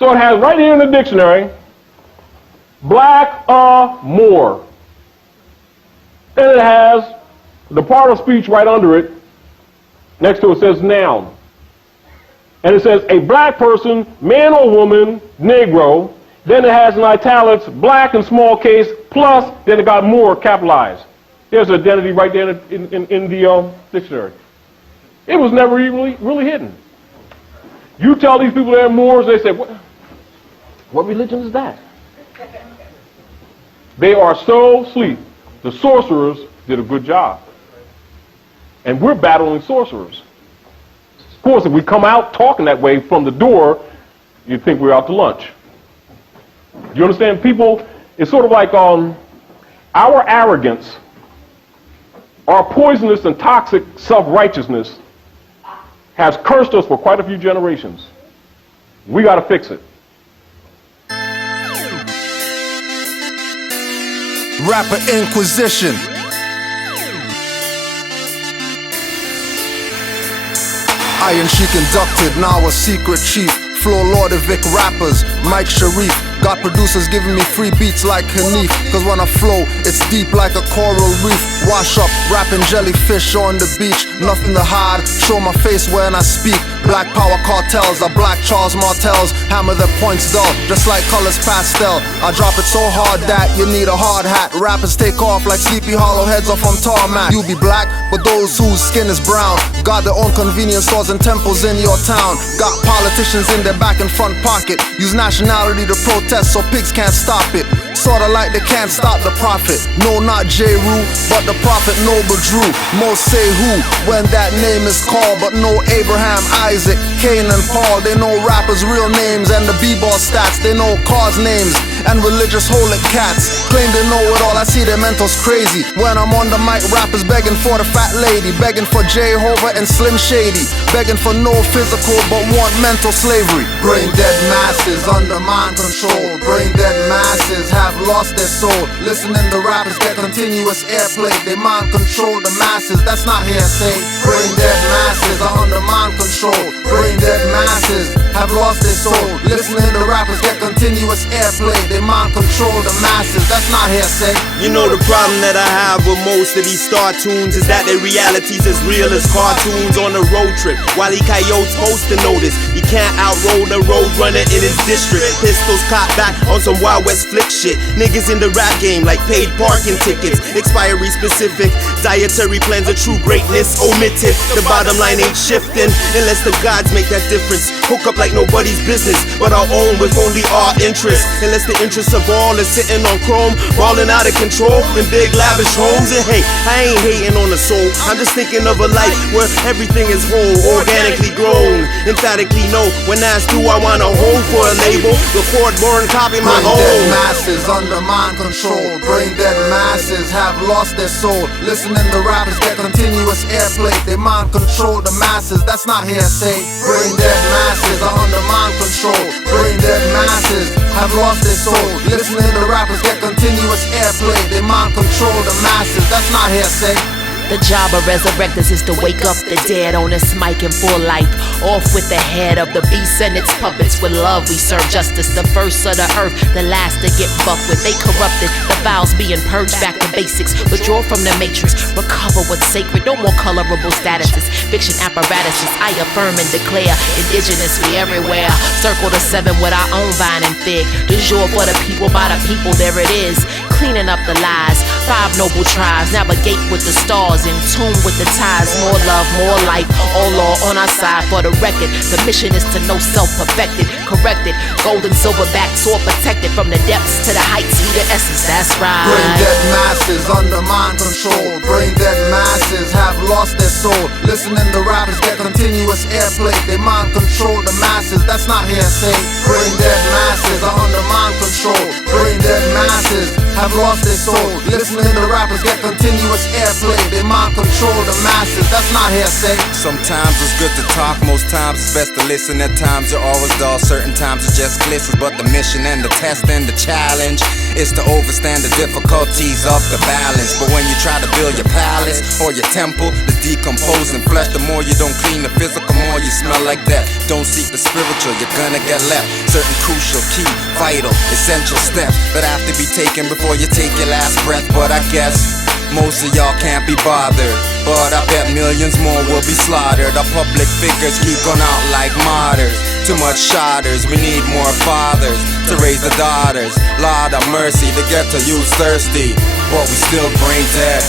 So it has right here in the dictionary, black Moor. And it has the part of speech right under it. Next to it says noun. And it says a black person, man or woman, Negro. Then it has in italics, black in small case, plus, then it got Moor capitalized. There's identity right there in the dictionary. It was never really hidden. You tell these people they're Moors, they say, what religion is that? They are so asleep. The sorcerers did a good job. And we're battling sorcerers. Of course, if we come out talking that way from the door, you'd think we're out to lunch. Do you understand? People, it's sort of like our arrogance, our poisonous and toxic self-righteousness has cursed us for quite a few generations. We got to fix it. Rapper Inquisition. Iron Sheik inducted, now a secret chief. Floor Lordovic rappers, Mike Sharif. Got producers giving me free beats like Hanif. Cause when I flow, it's deep like a coral reef. Wash up, rapping jellyfish on the beach. Nothing to hide, show my face when I speak. Black power cartels are black Charles Martels. Hammer their points dull, just like colors pastel. I drop it so hard that you need a hard hat. Rappers take off like Sleepy Hollow heads off on tarmac. You be black, but those whose skin is brown got their own convenience stores and temples in your town. Got politicians in their back and front pocket. Use nationality to protest so pigs can't stop it. Sorta like they can't stop the prophet. No, not J. Rue, but the prophet Noble Drew. Most say who when that name is called, but no Abraham, Isaac, Cain and Paul. They know rappers' real names and the b-ball stats. They know cars' names and religious holy cats. Claim they know it all, I see their mentals crazy. When I'm on the mic, rappers begging for the fat lady, begging for Jehovah and Slim Shady, begging for no physical but want mental slavery. Brain dead masses under mind control. Brain dead masses have lost their soul. Listening to rappers get continuous airplay. They mind control the masses, that's not hearsay. Brain dead masses are under mind control. Brain dead masses have lost their soul. Listening to rappers get continuous airplay. They mind control the masses, that's not hearsay. You know the problem that I have with most of these star tunes is that their reality's as real as cartoons on a road trip. Wile E. Coyote's supposed to know this. You can't outroll the road runner in his district. Pistols cocked back on some Wild West flick shit. Niggas in the rap game like paid parking tickets. Expiry specific, dietary plans of true greatness omitted. The bottom line ain't shifting unless the gods make that difference. Hook up like nobody's business, but our own with only our interests. Unless the interest of all is sitting on chrome, balling out of control in big lavish homes. And hey, I ain't hating on the soul, I'm just thinking of a life where everything is whole, organically grown. Emphatically no, when asked do I wanna hold for a label, record, born, copy my own. Brain dead masses under mind control. Brain dead masses have lost their soul. Listening to rappers get continuous airplay. They mind control the masses, that's not hearsay. Brain dead masses are under mind control. Brain dead masses have lost their soul. Listening to rappers get continuous airplay. They mind control the masses, that's not hearsay. The job of resurrectors is to wake up the dead on this mic in full life. Off with the head of the beast and its puppets. With love we serve justice, the first of the earth, the last to get bucked with. They corrupted, the vows being purged back to basics. Withdraw from the matrix, recover what's sacred. No more colorable statuses, fiction apparatuses. I affirm and declare, indigenous we everywhere. Circle the seven with our own vine and fig. Du jour for the people, by the people, there it is. Cleaning up the lies, 5 noble tribes. Navigate with the stars, in tune with the tides. More love, more life, all law on our side. For the record, the mission is to know self perfected, corrected, gold and silver back, sword protected. From the depths to the heights, we the essence, that's right. Brain dead masses under mind control. Brain dead masses have lost their soul. Listening to rappers get continuous airplay. They mind control the masses, that's not hearsay. Brain dead masses are under mind control. Brain dead masses have lost their soul. Listening to rappers get continuous airplay. They mind control the masses, that's not hearsay. Sometimes it's good to talk, most times it's best to listen. At times you're always dull, certain times it just glistens. But the mission and the test and the challenge is to overstand the difficulties of the balance. But when you try to build your palace or your temple, it's decomposing flesh. The more you don't clean the physical more you smell like that. Don't seek the spiritual, you're gonna get left. Certain crucial, key, vital, essential steps that have to be taken before you take your last breath. But I guess most of y'all can't be bothered, but I bet millions more will be slaughtered. Our public figures keep going out like martyrs. Too much shotters, we need more fathers to raise the daughters. Lord of mercy, to get to you's thirsty, but we still brain dead.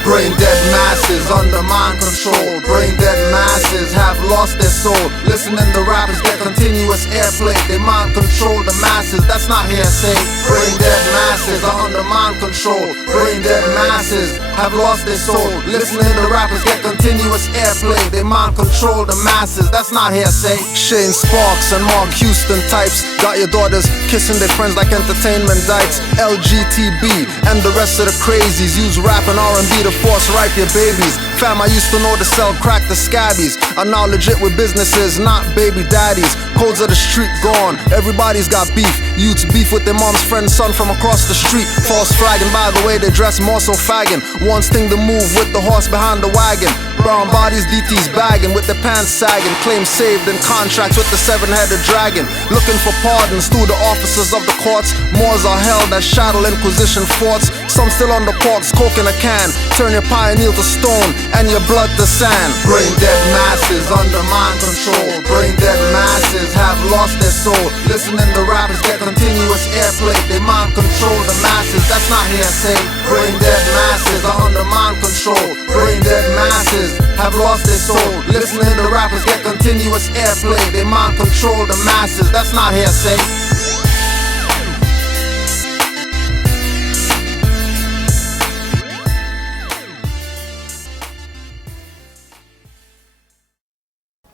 Brain dead masses under mind control. Brain dead masses have lost their soul. Listening to rappers get continuous airplay. They mind control the masses, that's not hearsay. Brain dead masses are under mind control. Brain dead masses have lost their soul. Listening to rappers get continuous airplay. They mind control the masses, that's not hearsay. Shane Sparks and Mark Houston types got your daughters kissing their friends like entertainment dykes. LGTB and the rest of the crazies use rap and R&B to force ripe your babies. Fam, I used to know to sell crack to scabbies. I'm now legit with businesses, not baby daddies. Codes of the street gone, everybody's got beef. Youths beef with their mom's friend's son from across the street. False flagging by the way they dress, more so fagging. One's thing to move with the horse behind the wagon. Brown bodies, DT's bagging with the pants sagging. Claims saved in contracts with the seven-headed dragon. Looking for pardons through the officers of the courts. Moors are held as shadow inquisition forts. Some still on the porks, coke in a can. Turn your pioneer to stone and your blood to sand. Brain dead masses under mind control. Brain dead masses have lost their soul. Listening to rappers get continuous airplay. They mind control the masses, that's not hearsay. Brain dead masses are under mind control. Brain dead masses have lost their soul. Listening to rappers get continuous airplay. They mind control the masses, that's not hearsay.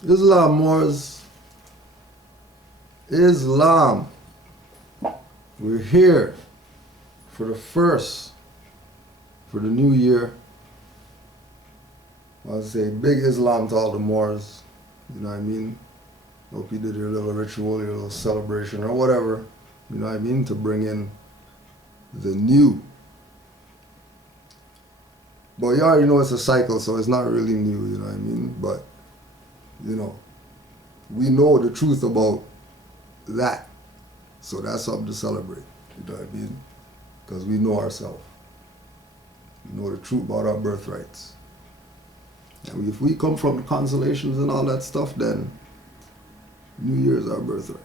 Islam, Moors. Islam. We're here for the new year. I'll say big Islam to all the Moors. You know what I mean? Hope you did your little ritual, your little celebration or whatever. You know what I mean? To bring in the new. But you already know it's a cycle, so it's not really new, you know what I mean? But you know, we know the truth about that. So that's something to celebrate, you know what I mean? Because we know ourselves. We know the truth about our birthrights. And if we come from the consolations and all that stuff, then New Year's our birthright.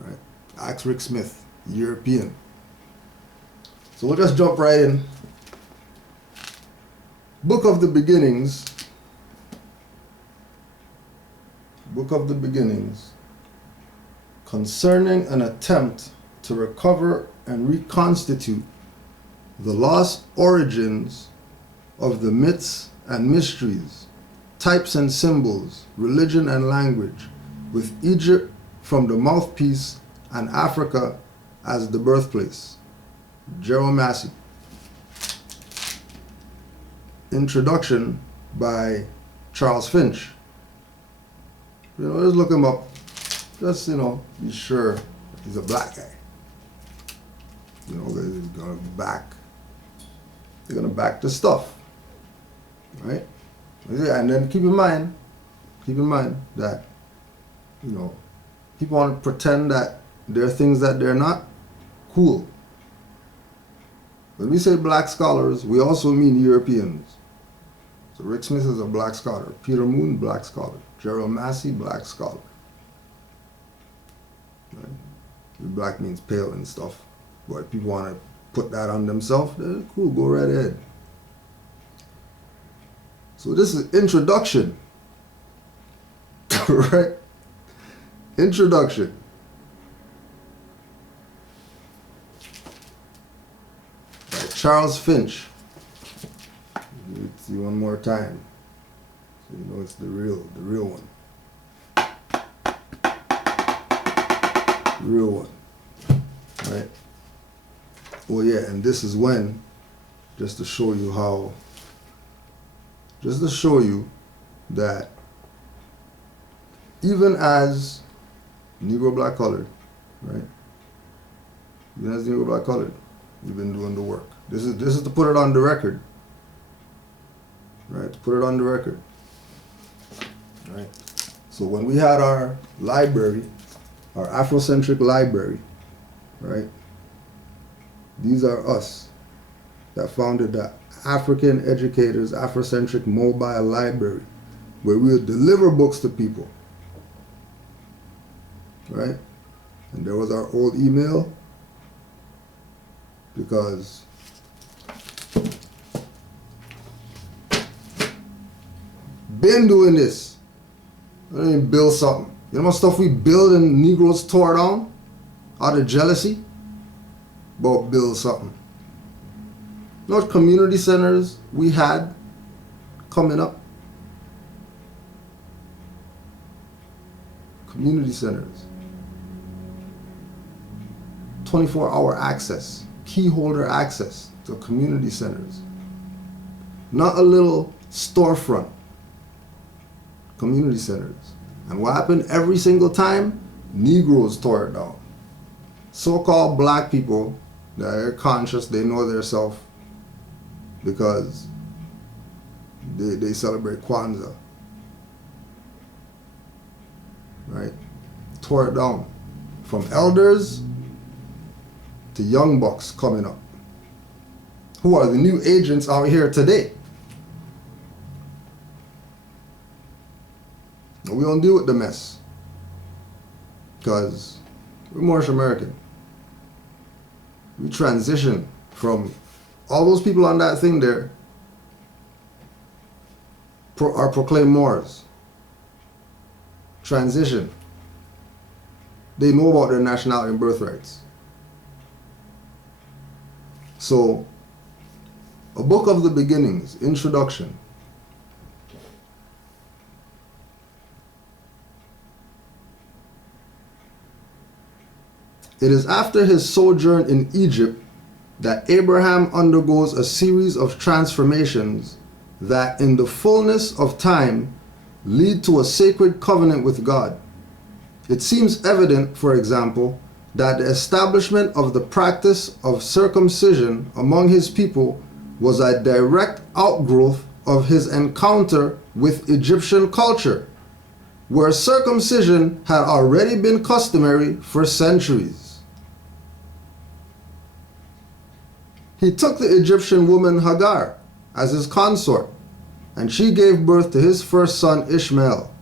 Right? Ask Rick Smith, European. So we'll just jump right in. Book of the Beginnings. Book of the Beginnings, concerning an attempt to recover and reconstitute the lost origins of the myths and mysteries, types and symbols, religion and language, with Egypt from the mouthpiece and Africa as the birthplace. Gerald Massey. Introduction by Charles Finch. You know, just look him up. Just, you know, be sure he's a black guy. You know, they're gonna back the stuff. Right? And then keep in mind that, you know, people want to pretend that there are things that they're not. Cool. When we say black scholars, we also mean Europeans. So Rick Smith is a black scholar. Peter Moon, black scholar. Gerald Massey, black scholar. Right? Black means pale and stuff. But if people want to put that on themselves, then cool, go right ahead. So this is introduction. Right? Introduction. By Charles Finch. Let's see one more time. So you know it's the real one. Real one. Right? Well, yeah, and this is when, just to show you that even as Negro black colored, right? Even as Negro black colored, we've been doing the work. This is to put it on the record. Right, to put it on the record. right? So when we had our library, our Afrocentric library, right? These are us that founded the African Educators Afrocentric Mobile Library, where we would deliver books to people, right? And there was our old email, because been doing this. I didn't build something. You know what stuff we build and Negroes tore down out of jealousy? But build something. You know what community centers we had coming up? Community centers. 24-hour access, key holder access to community centers. Not a little storefront. Community centers. And what happened every single time? Negroes tore it down. So-called black people, they're conscious, they know their self, because they celebrate Kwanzaa. Right? Tore it down. From elders to young bucks coming up, who are the new agents out here today. And we don't deal with the mess, because we're Moorish American. We transition from all those people on that thing there are proclaimed Moors. Transition. They know about their nationality and birthrights. So, a book of the beginnings, introduction. It is after his sojourn in Egypt that Abraham undergoes a series of transformations that in the fullness of time lead to a sacred covenant with God. It seems evident, for example, that the establishment of the practice of circumcision among his people was a direct outgrowth of his encounter with Egyptian culture, where circumcision had already been customary for centuries. He took the Egyptian woman Hagar as his consort, and she gave birth to his first son Ishmael,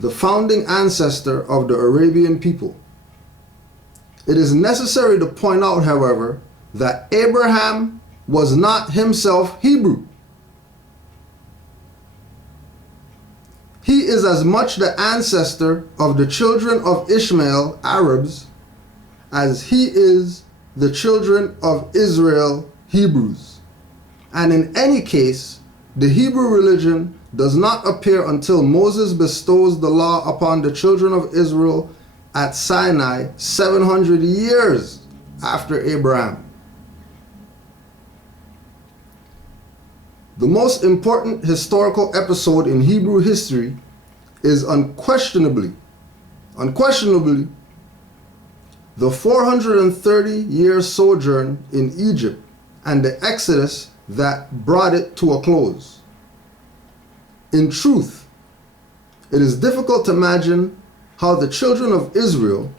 the founding ancestor of the Arabian people. It is necessary to point out, however, that Abraham was not himself Hebrew. He is as much the ancestor of the children of Ishmael, Arabs, as he is the children of Israel, Hebrews. And in any case, the Hebrew religion does not appear until Moses bestows the law upon the children of Israel at Sinai 700 years after Abraham. The most important historical episode in Hebrew history is unquestionably, the 430-year sojourn in Egypt and the exodus that brought it to a close. In truth, it is difficult to imagine how the children of Israel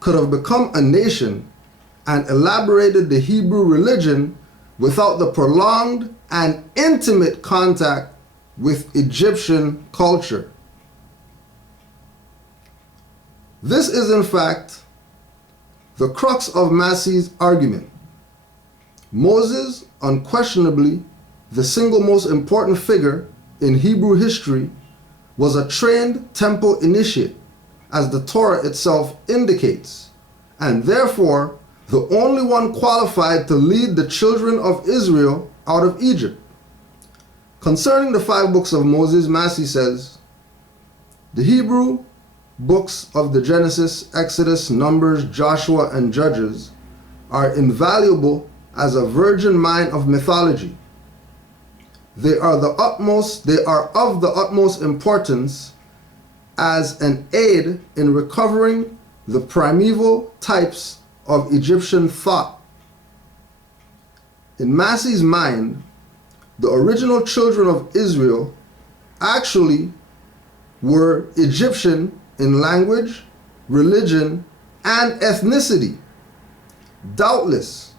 could have become a nation and elaborated the Hebrew religion without the prolonged and intimate contact with Egyptian culture. This is in fact the crux of Massey's argument. Moses, unquestionably the single most important figure in Hebrew history, was a trained temple initiate, as the Torah itself indicates, and therefore the only one qualified to lead the children of Israel out of Egypt. Concerning the 5 books of Moses, Massey says, the Hebrew books of the Genesis, Exodus, Numbers, Joshua, and Judges are invaluable as a virgin mine of mythology. They are of the utmost importance as an aid in recovering the primeval types of Egyptian thought. In Massey's mind, the original children of Israel actually were Egyptian in language, religion, and ethnicity. Doubtless,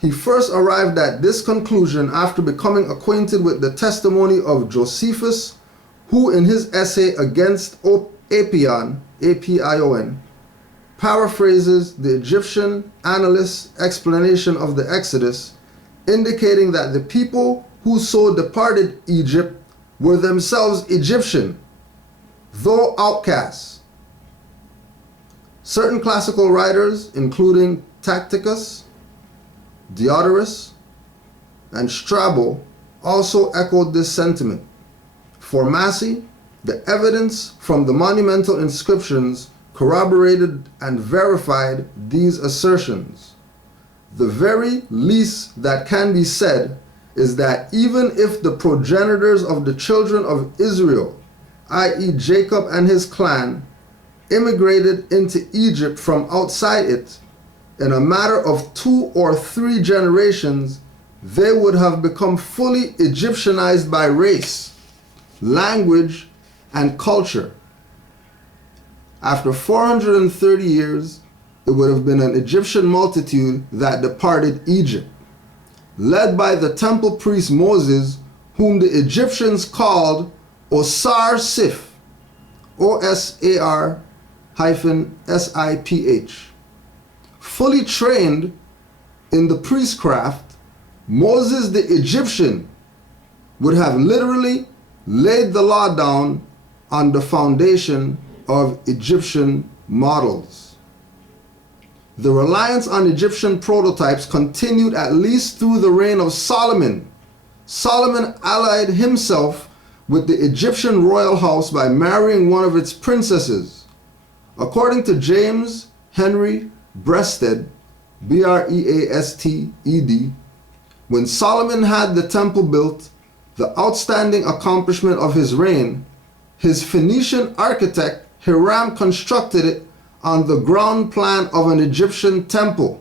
he first arrived at this conclusion after becoming acquainted with the testimony of Josephus, who in his essay Against Apion, A-P-I-O-N, paraphrases the Egyptian annalist's explanation of the Exodus, indicating that the people who so departed Egypt were themselves Egyptian, though outcasts. Certain classical writers, including Tacitus, Diodorus, and Strabo, also echoed this sentiment. For Massey, the evidence from the monumental inscriptions corroborated and verified these assertions. The very least that can be said is that even if the progenitors of the children of Israel, i.e. Jacob and his clan, immigrated into Egypt from outside it, in a matter of 2 or 3 generations, they would have become fully Egyptianized by race, language, and culture. After 430 years, it would have been an Egyptian multitude that departed Egypt, led by the temple priest Moses, whom the Egyptians called Osar-Siph, O-S-A-R-S-I-P-H. Fully trained in the priestcraft, Moses the Egyptian would have literally laid the law down on the foundation of Egyptian models. The reliance on Egyptian prototypes continued at least through the reign of Solomon. Solomon allied himself with the Egyptian royal house by marrying one of its princesses. According to James Henry Breasted, B-R-E-A-S-T-E-D, when Solomon had the temple built, the outstanding accomplishment of his reign, his Phoenician architect Hiram constructed it on the ground plan of an Egyptian temple.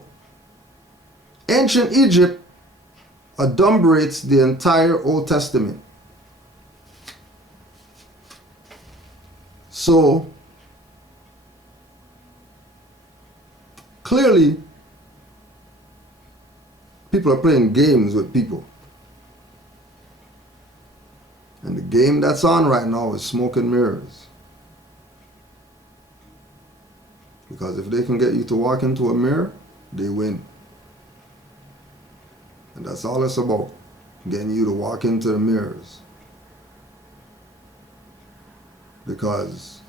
Ancient Egypt adumbrates the entire Old Testament. So, clearly, people are playing games with people. And the game that's on right now is smoke and mirrors. Because if they can get you to walk into a mirror, they win. And that's all it's about, getting you to walk into the mirrors. Because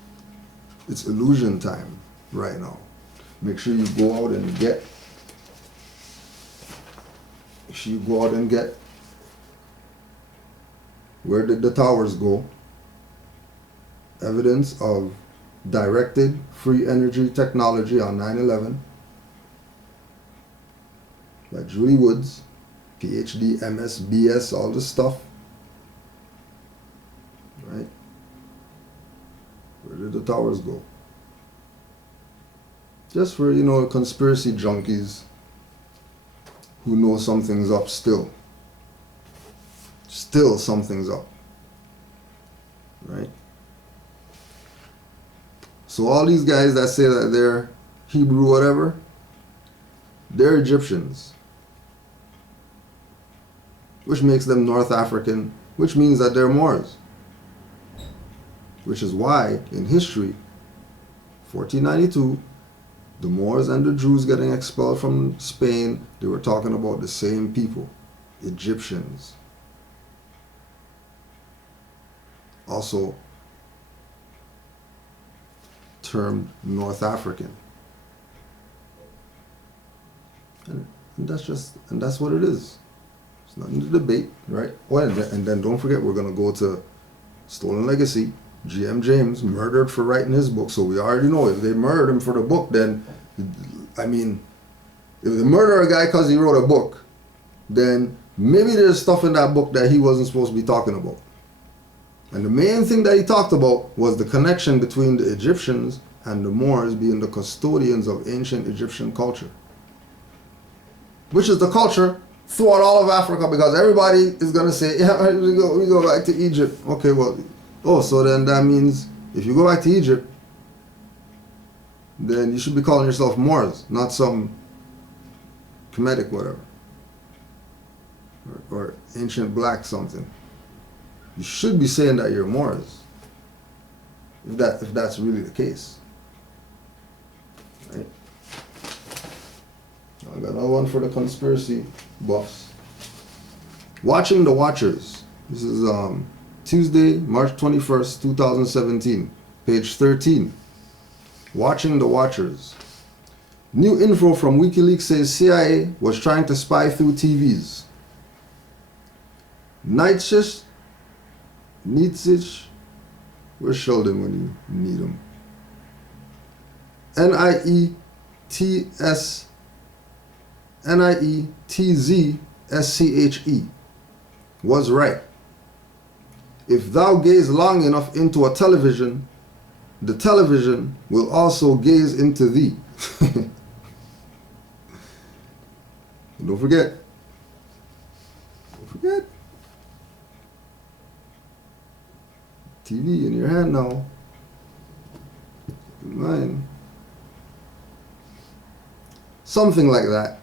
it's illusion time right now. Make sure you go out and get. Make sure you go out and get. Where did the towers go? Evidence of directed free energy technology on 9/11 by Julie Woods, PhD, MS, BS, all this stuff. Right? Where did the towers go? Just for, conspiracy junkies who know something's up still. Still something's up. Right? So all these guys that say that they're Hebrew whatever, they're Egyptians. Which makes them North African, which means that they're Moors. Which is why, in history, 1492, the Moors and the Jews getting expelled from Spain, they were talking about the same people, Egyptians. Also termed North African. And that's what it is. It's nothing to debate, right? Oh, and then don't forget, we're going to go to Stolen Legacy. G.M. James murdered for writing his book, so we already know if they murdered him for the book, then, if they murder a guy because he wrote a book, then maybe there's stuff in that book that he wasn't supposed to be talking about. And the main thing that he talked about was the connection between the Egyptians and the Moors being the custodians of ancient Egyptian culture, which is the culture throughout all of Africa, because everybody is going to say, yeah, we go back to Egypt. Okay, well, so then that means If you go back to Egypt, then you should be calling yourself Moors, not some Kemetic whatever. Or ancient black something. You should be saying that you're Moors. If that's really the case. Right? I got another one for the conspiracy buffs. Watching the Watchers. This is Tuesday, March 21st, 2017. Page 13. Watching the Watchers. New info from WikiLeaks says CIA was trying to spy through TVs. Nietzsche, where's Sheldon when you need him? Nietzsche was right. If thou gaze long enough into a television, the television will also gaze into thee. Don't forget. Don't forget. TV in your hand now. Mine. Something like that.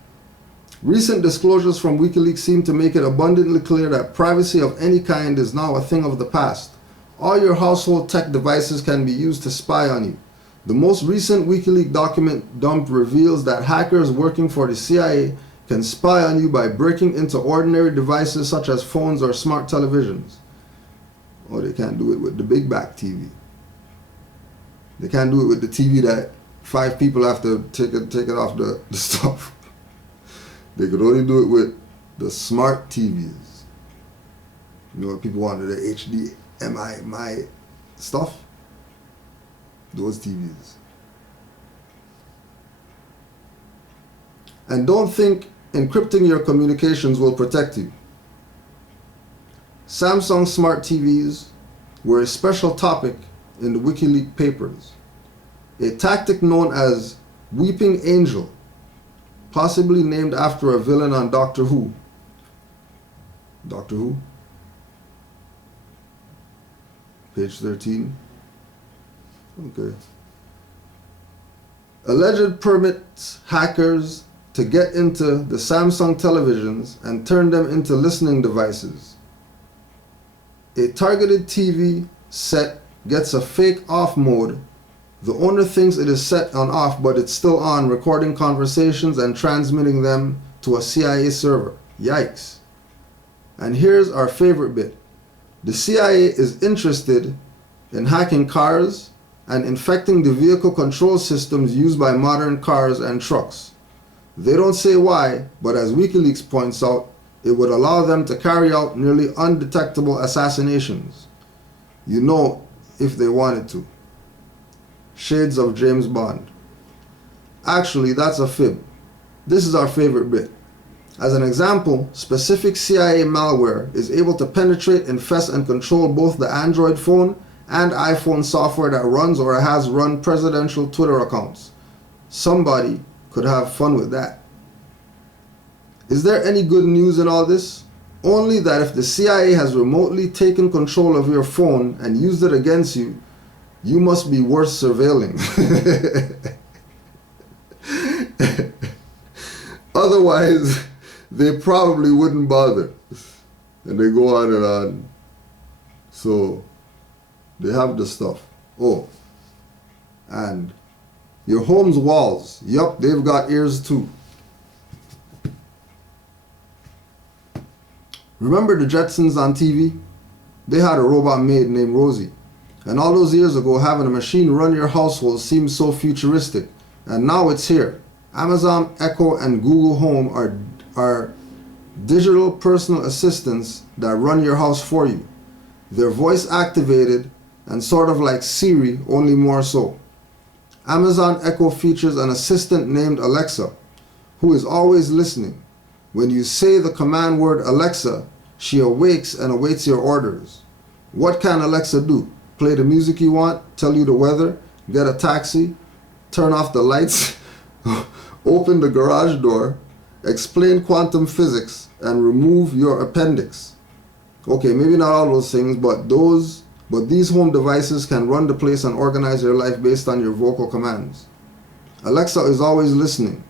Recent disclosures from WikiLeaks seem to make it abundantly clear that privacy of any kind is now a thing of the past. All your household tech devices can be used to spy on you. The most recent WikiLeaks document dump reveals that hackers working for the CIA can spy on you by breaking into ordinary devices such as phones or smart televisions. Oh, they can't do it with the big back TV. They can't do it with the TV that 5 people have to take it off the stuff. They could only do it with the smart TVs. You know what people wanted, the HDMI stuff? Those TVs. And don't think encrypting your communications will protect you. Samsung smart TVs were a special topic in the WikiLeaks papers. A tactic known as Weeping Angel, possibly named after a villain on Doctor Who. Doctor Who? Page 13. Okay. Alleged permits hackers to get into the Samsung televisions and turn them into listening devices. A targeted TV set gets a fake off mode. The owner thinks it is set on off, but it's still on, recording conversations and transmitting them to a CIA server. Yikes. And here's our favorite bit. The CIA is interested in hacking cars and infecting the vehicle control systems used by modern cars and trucks. They don't say why, but as WikiLeaks points out, it would allow them to carry out nearly undetectable assassinations. You know, if they wanted to. Shades of James Bond. Actually, that's a fib. This is our favorite bit. As an example, specific CIA malware is able to penetrate, infest, and control both the Android phone and iPhone software that runs or has run presidential Twitter accounts. Somebody could have fun with that. Is there any good news in all this? Only that if the CIA has remotely taken control of your phone and used it against you, you must be worth surveilling. Otherwise, they probably wouldn't bother. And they go on and on. So, they have the stuff. Oh, and your home's walls. Yup, they've got ears too. Remember the Jetsons on TV? They had a robot maid named Rosie. And all those years ago, having a machine run your household seemed so futuristic. And now it's here. Amazon Echo and Google Home are digital personal assistants that run your house for you. They're voice activated and sort of like Siri, only more so. Amazon Echo features an assistant named Alexa, who is always listening. When you say the command word Alexa, she awakes and awaits your orders. What can Alexa do? Play the music you want, tell you the weather, get a taxi, turn off the lights, open the garage door, explain quantum physics, and remove your appendix. Okay, maybe not all those things, but those But these home devices can run the place and organize your life based on your vocal commands. Alexa is always listening,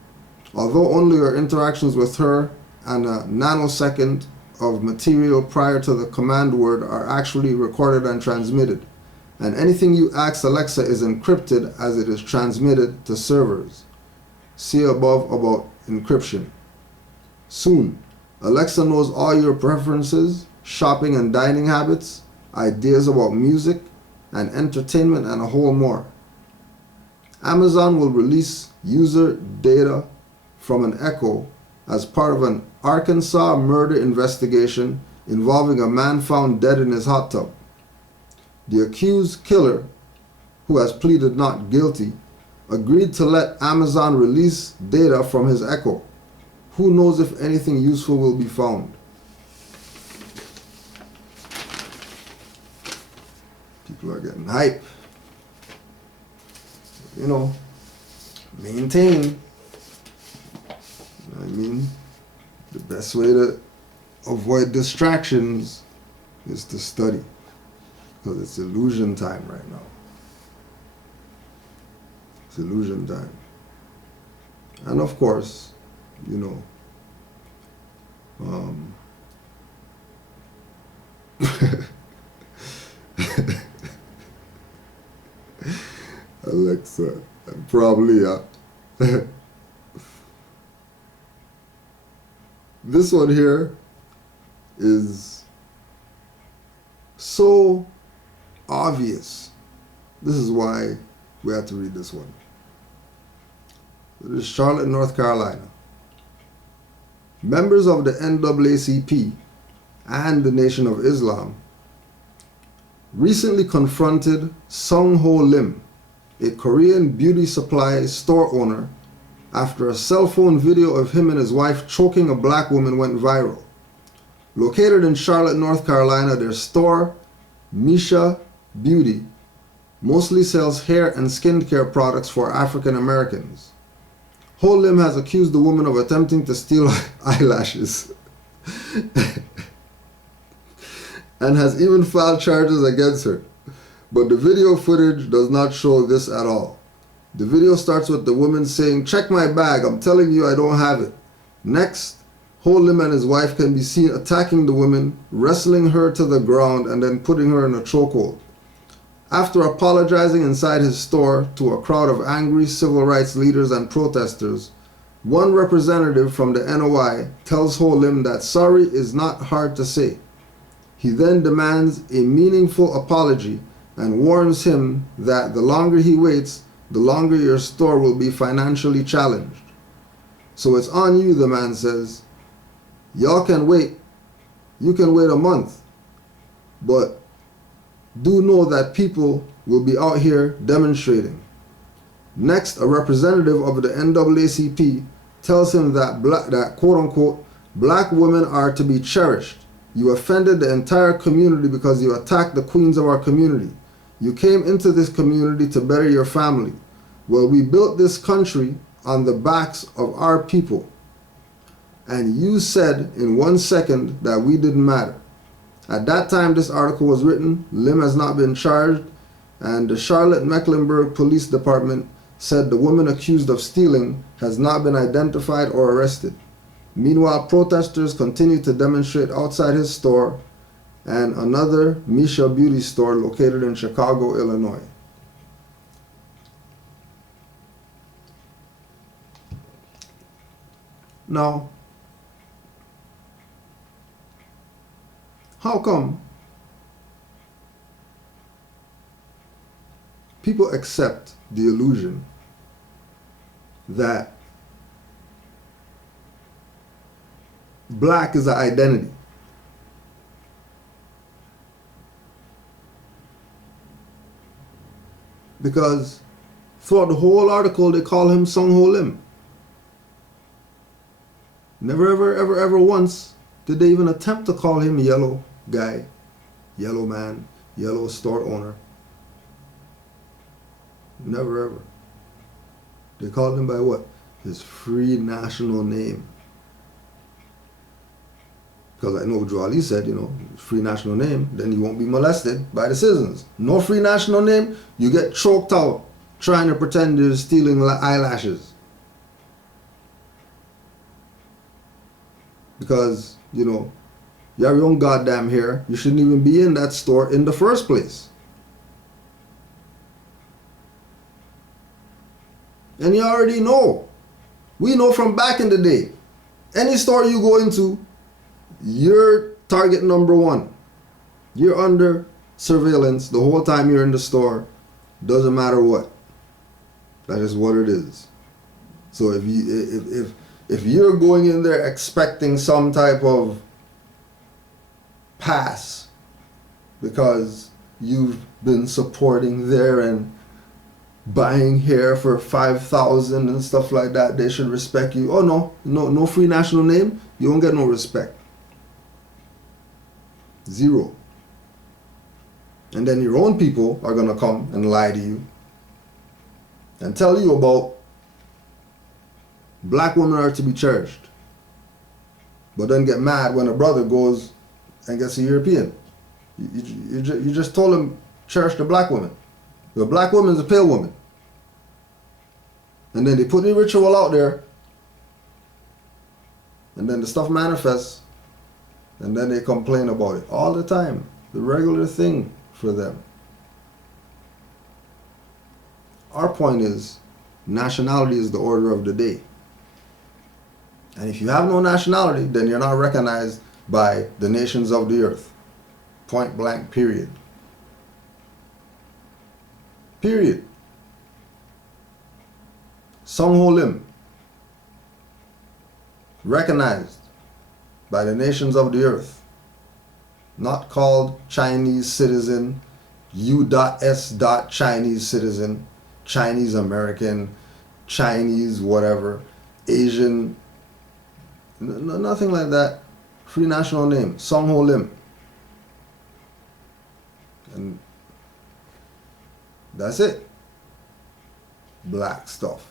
although only your interactions with her and a nanosecond of material prior to the command word are actually recorded and transmitted. And anything you ask Alexa is encrypted as it is transmitted to servers. See above about encryption. Soon, Alexa knows all your preferences, shopping and dining habits, ideas about music and entertainment, and a whole more. Amazon will release user data from an Echo as part of an Arkansas murder investigation involving a man found dead in his hot tub. The accused killer, who has pleaded not guilty, agreed to let Amazon release data from his Echo. Who knows if anything useful will be found? People are getting hype. You know, maintain. I mean, the best way to avoid distractions is to study, because it's illusion time right now. It's illusion time. And of course, you know, Alexa, probably, this one here is so obvious. This is why we have to read this one. It is Charlotte, North Carolina. Members of the NAACP and the Nation of Islam recently confronted Sung Ho Lim, a Korean beauty supply store owner, after a cell phone video of him and his wife choking a black woman went viral. Located in Charlotte, North Carolina, their store, Misha Beauty, mostly sells hair and skincare products for African Americans. Ho Lim has accused the woman of attempting to steal eyelashes and has even filed charges against her. But the video footage does not show this at all. The video starts with the woman saying, "Check my bag, I'm telling you I don't have it." Next, Ho Lim and his wife can be seen attacking the woman, wrestling her to the ground, and then putting her in a chokehold. After apologizing inside his store to a crowd of angry civil rights leaders and protesters, one representative from the NOI tells Ho Lim that sorry is not hard to say. He then demands a meaningful apology and warns him that the longer he waits, the longer your store will be financially challenged. "So it's on you," the man says. "Y'all can wait. You can wait a month. But do know that people will be out here demonstrating." Next, a representative of the NAACP tells him that quote-unquote, "black women are to be cherished. You offended the entire community because you attacked the queens of our community. You came into this community to better your family. Well, we built this country on the backs of our people. And you said in 1 second that we didn't matter." At that time this article was written, Lim has not been charged, and the Charlotte Mecklenburg Police Department said the woman accused of stealing has not been identified or arrested. Meanwhile, protesters continue to demonstrate outside his store and another Misha Beauty store located in Chicago, Illinois. Now, how come people accept the illusion that black is an identity? Because throughout the whole article they call him Sung Ho Lim. Never ever once did they even attempt to call him yellow guy, yellow man, yellow store owner. Never ever. They called him by what? His free national name. Because I know Joe Ali said, free national name, then you won't be molested by the citizens. No free national name, you get choked out trying to pretend you're stealing eyelashes. Because, you have your own goddamn hair. You shouldn't even be in that store in the first place. And you already know. We know from back in the day. Any store you go into, you're target number one. You're under surveillance the whole time you're in the store. Doesn't matter what. That is what it is. So if you're going in there expecting some type of pass because you've been supporting there and buying hair for 5,000 and stuff like that, they should respect you. Oh no free national name, you don't get no respect. Zero. And then your own people are gonna come and lie to you and tell you about black women are to be cherished, but then get mad when a brother goes and gets a European. You just told him cherish the black woman. The black woman is a pale woman. And then they put the ritual out there, and then the stuff manifests, and then they complain about it all the time. The regular thing for them. Our point is, nationality is the order of the day. And if you have no nationality, then you're not recognized by the nations of the earth. Point blank, period. Period. Song Ho Lim, recognized by the nations of the earth. Not called Chinese citizen, U.S. Chinese citizen, Chinese American, Chinese whatever, Asian, nothing like that. Free national name, Song Ho Lim. And that's it. Black stuff.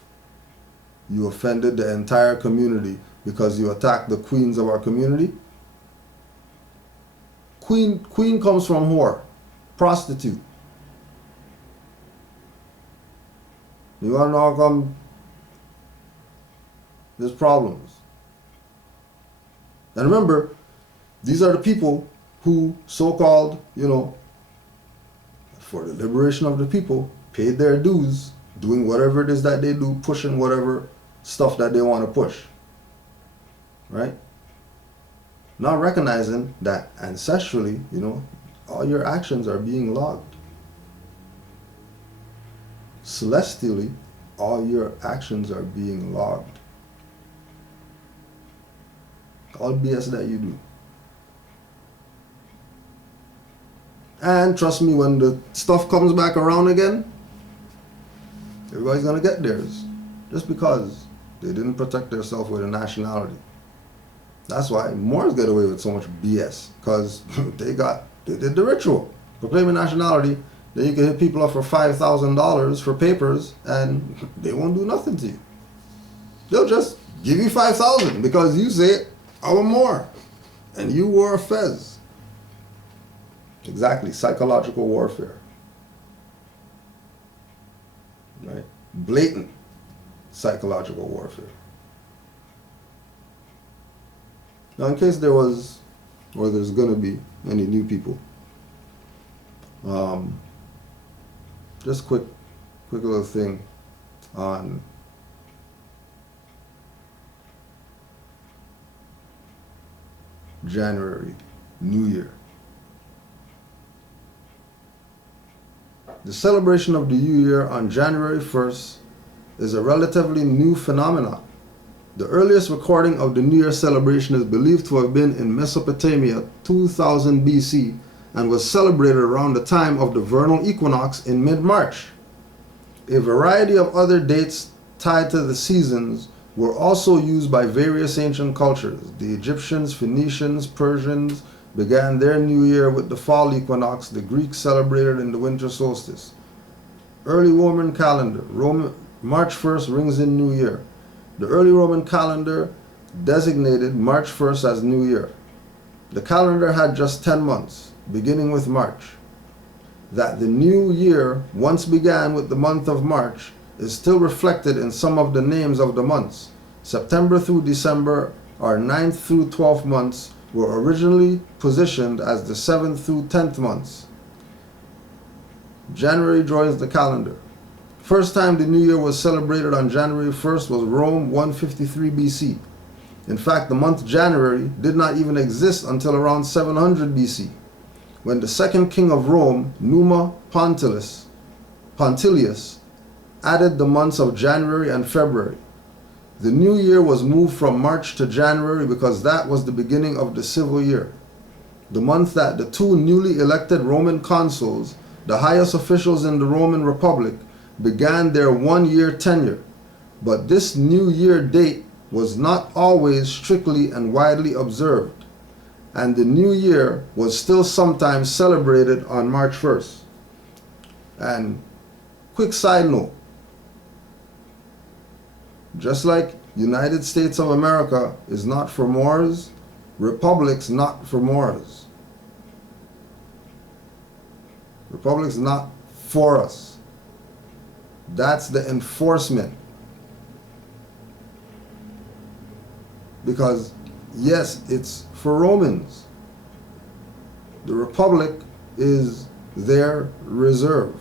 You offended the entire community because you attacked the queens of our community. Queen comes from whore, prostitute. You wanna know how come there's problems? And remember, these are the people who so-called, for the liberation of the people, paid their dues, doing whatever it is that they do, pushing whatever stuff that they want to push. Right? Not recognizing that ancestrally, all your actions are being logged. Celestially, all your actions are being logged. All BS that you do. And trust me, when the stuff comes back around again, everybody's gonna get theirs. Just because they didn't protect themselves with a nationality. That's why Moors get away with so much BS. Because they did the ritual. Proclaiming nationality, then you can hit people up for $5,000 for papers and they won't do nothing to you. They'll just give you $5,000 because you say, I'm a Moor. And you wore a fez. Exactly, psychological warfare. Right? Blatant psychological warfare. Now, in case there was, or there's going to be, any new people, just quick little thing on January, New Year. The celebration of the New Year on January 1st is a relatively new phenomenon. The earliest recording of the New Year celebration is believed to have been in Mesopotamia 2000 BC and was celebrated around the time of the vernal equinox in mid-March. A variety of other dates tied to the seasons were also used by various ancient cultures. The Egyptians, Phoenicians, Persians began their new year with the fall equinox. The Greeks celebrated in the winter solstice. Early Roman calendar, March 1st rings in New Year. The early Roman calendar designated March 1st as New Year. the calendar had just 10 months, beginning with March. That the new year once began with the month of March is still reflected in some of the names of the months. September through December, or 9th through 12th months, were originally positioned as the 7th through 10th months. January joins the calendar. First time the new year was celebrated on January 1st was Rome 153 BC. In fact, the month January did not even exist until around 700 BC, when the second king of Rome, Numa Pontilius, added the months of January and February. The new year was moved from March to January because that was the beginning of the civil year, the month that the two newly elected Roman consuls, the highest officials in the Roman Republic, began their one-year tenure. But this new year date was not always strictly and widely observed, and the new year was still sometimes celebrated on March 1st. And quick side note, just like United States of America is not for Moors, Republic's not for Moors. Republic's not for us. That's the enforcement. Because yes, it's for Romans. The Republic is their reserve.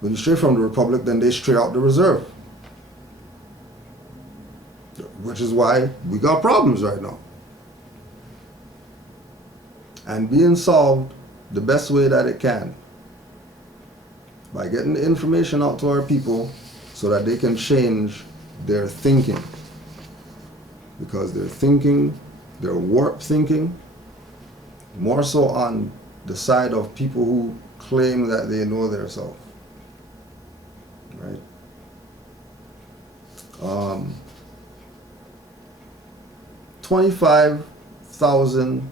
When you stray from the Republic, then they stray out the reserve. Which is why we got problems right now. And being solved the best way that it can, by getting the information out to our people so that they can change their thinking. Because their thinking, their warped thinking, more so on the side of people who claim that they know their self. Right? 25,000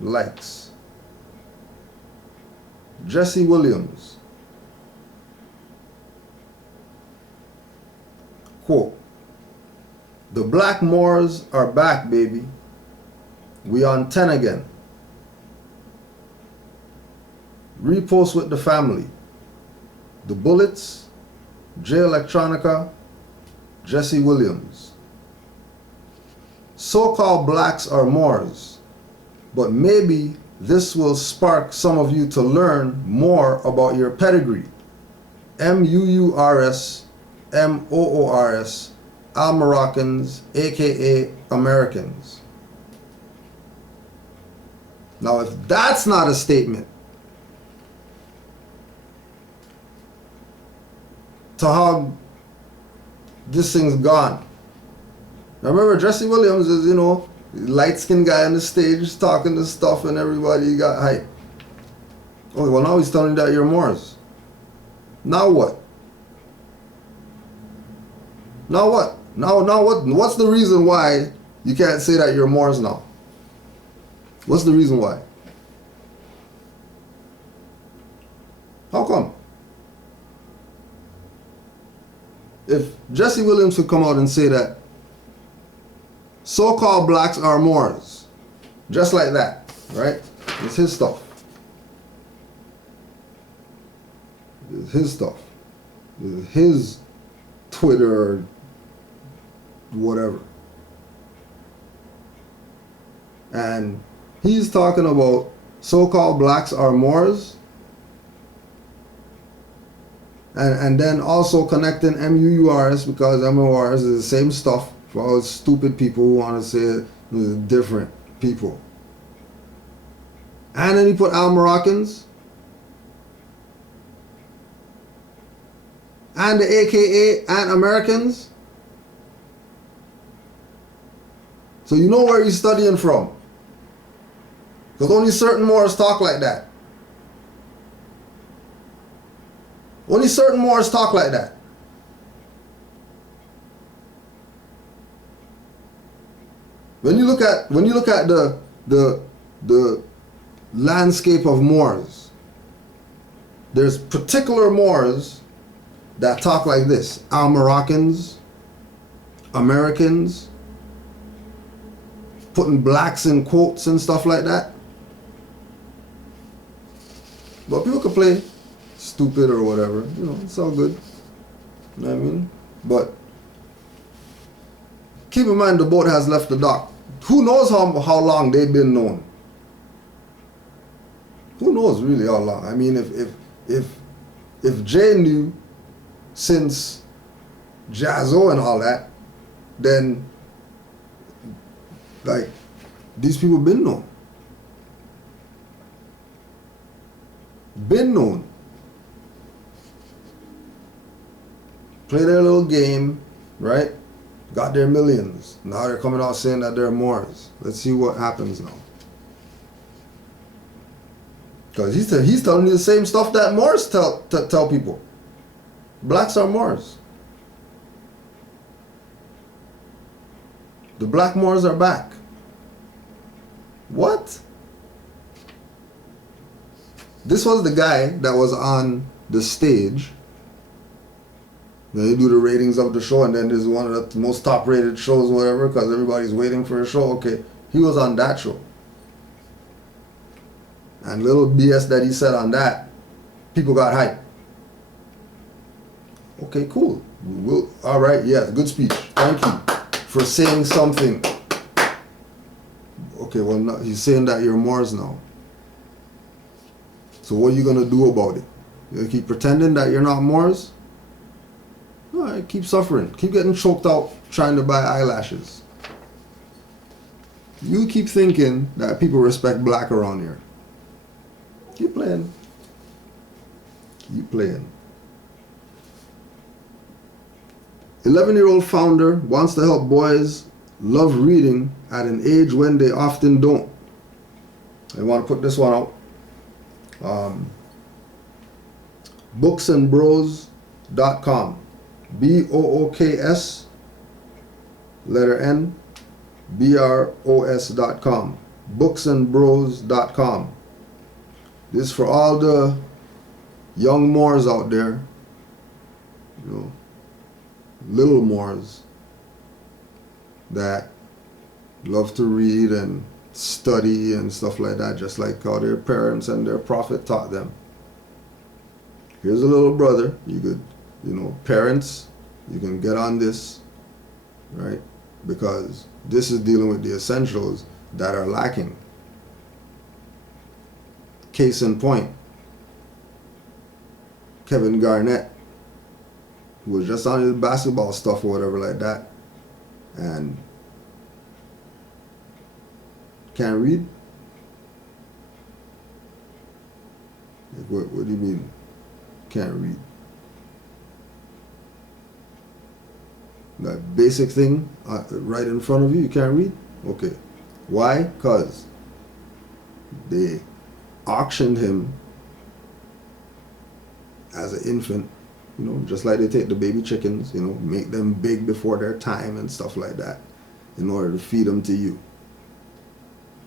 likes. Jesse Williams. Quote, "The black Moors are back, baby. We on 10 again." Repost with the family. The Bullets, J Electronica, Jesse Williams. So-called blacks are Moors, but maybe this will spark some of you to learn more about your pedigree. MUURS, MOORS, Al-Moroccans, aka Americans. Now, if that's not a statement to how this thing's gone. Now remember, Jesse Williams is, light-skinned guy on the stage talking this stuff and everybody got hype. Oh, well, now he's telling you that you're Moors. Now what? Now what? Now what? What's the reason why you can't say that you're Moors now? What's the reason why? How come? If Jesse Williams could come out and say that so-called blacks are Moors, just like that, right? It's his stuff. It's his stuff. It's his Twitter or whatever. And he's talking about so-called blacks are Moors, and then also connecting MUURS, because MUURS is the same stuff for all stupid people who want to say different people. And then he put Al-Moroccans and the AKA and Americans. So you know where he's studying from. Because only certain Moors talk like that. Only certain Moors talk like that. When you look at the landscape of Moors, there's particular Moors that talk like this: Al-Moroccans, Americans, putting blacks in quotes and stuff like that. But people can play stupid or whatever, you know, it's all good. You know what I mean? But keep in mind the boat has left the dock. Who knows how long they've been known? Who knows really how long? I mean, if Jay knew since Jazzo and all that, then like these people been known. Been known. Play their little game, right? Got their millions. Now they're coming out saying that they're Moors. Let's see what happens now. Because he's telling you the same stuff that Moors tell people. Blacks are Moors. The black Moors are back. What? This was the guy that was on the stage. Then you do the ratings of the show, and then there's one of the most top rated shows, whatever, because everybody's waiting for a show. Okay, he was on that show. And little BS that he said on that, people got hyped. Okay, cool. All right, yes, good speech. Thank you for saying something. Okay, well, no, he's saying that you're Moors now. So what are you going to do about it? You keep pretending that you're not Moors? All right, keep suffering. Keep getting choked out trying to buy eyelashes. You keep thinking that people respect black around here. Keep playing. Keep playing. 11-year-old founder wants to help boys love reading at an age when they often don't. I want to put this one out. Booksandbros.com. BOOKS letter N BROS.com. Booksandbros.com. This is for all the young Moors out there, you know, little Moors that love to read and study and stuff like that, just like how their parents and their prophet taught them. Here's a little brother. You could, you know, parents, you can get on this, right? Because this is dealing with the essentials that are lacking. Case in point, Kevin Garnett, who was just on his basketball stuff or whatever like that, and can't read? Like, what do you mean, can't read? That basic thing right in front of you, you can't read? Okay. Why? Because they auctioned him as an infant, you know, just like they take the baby chickens, you know, make them big before their time and stuff like that in order to feed them to you.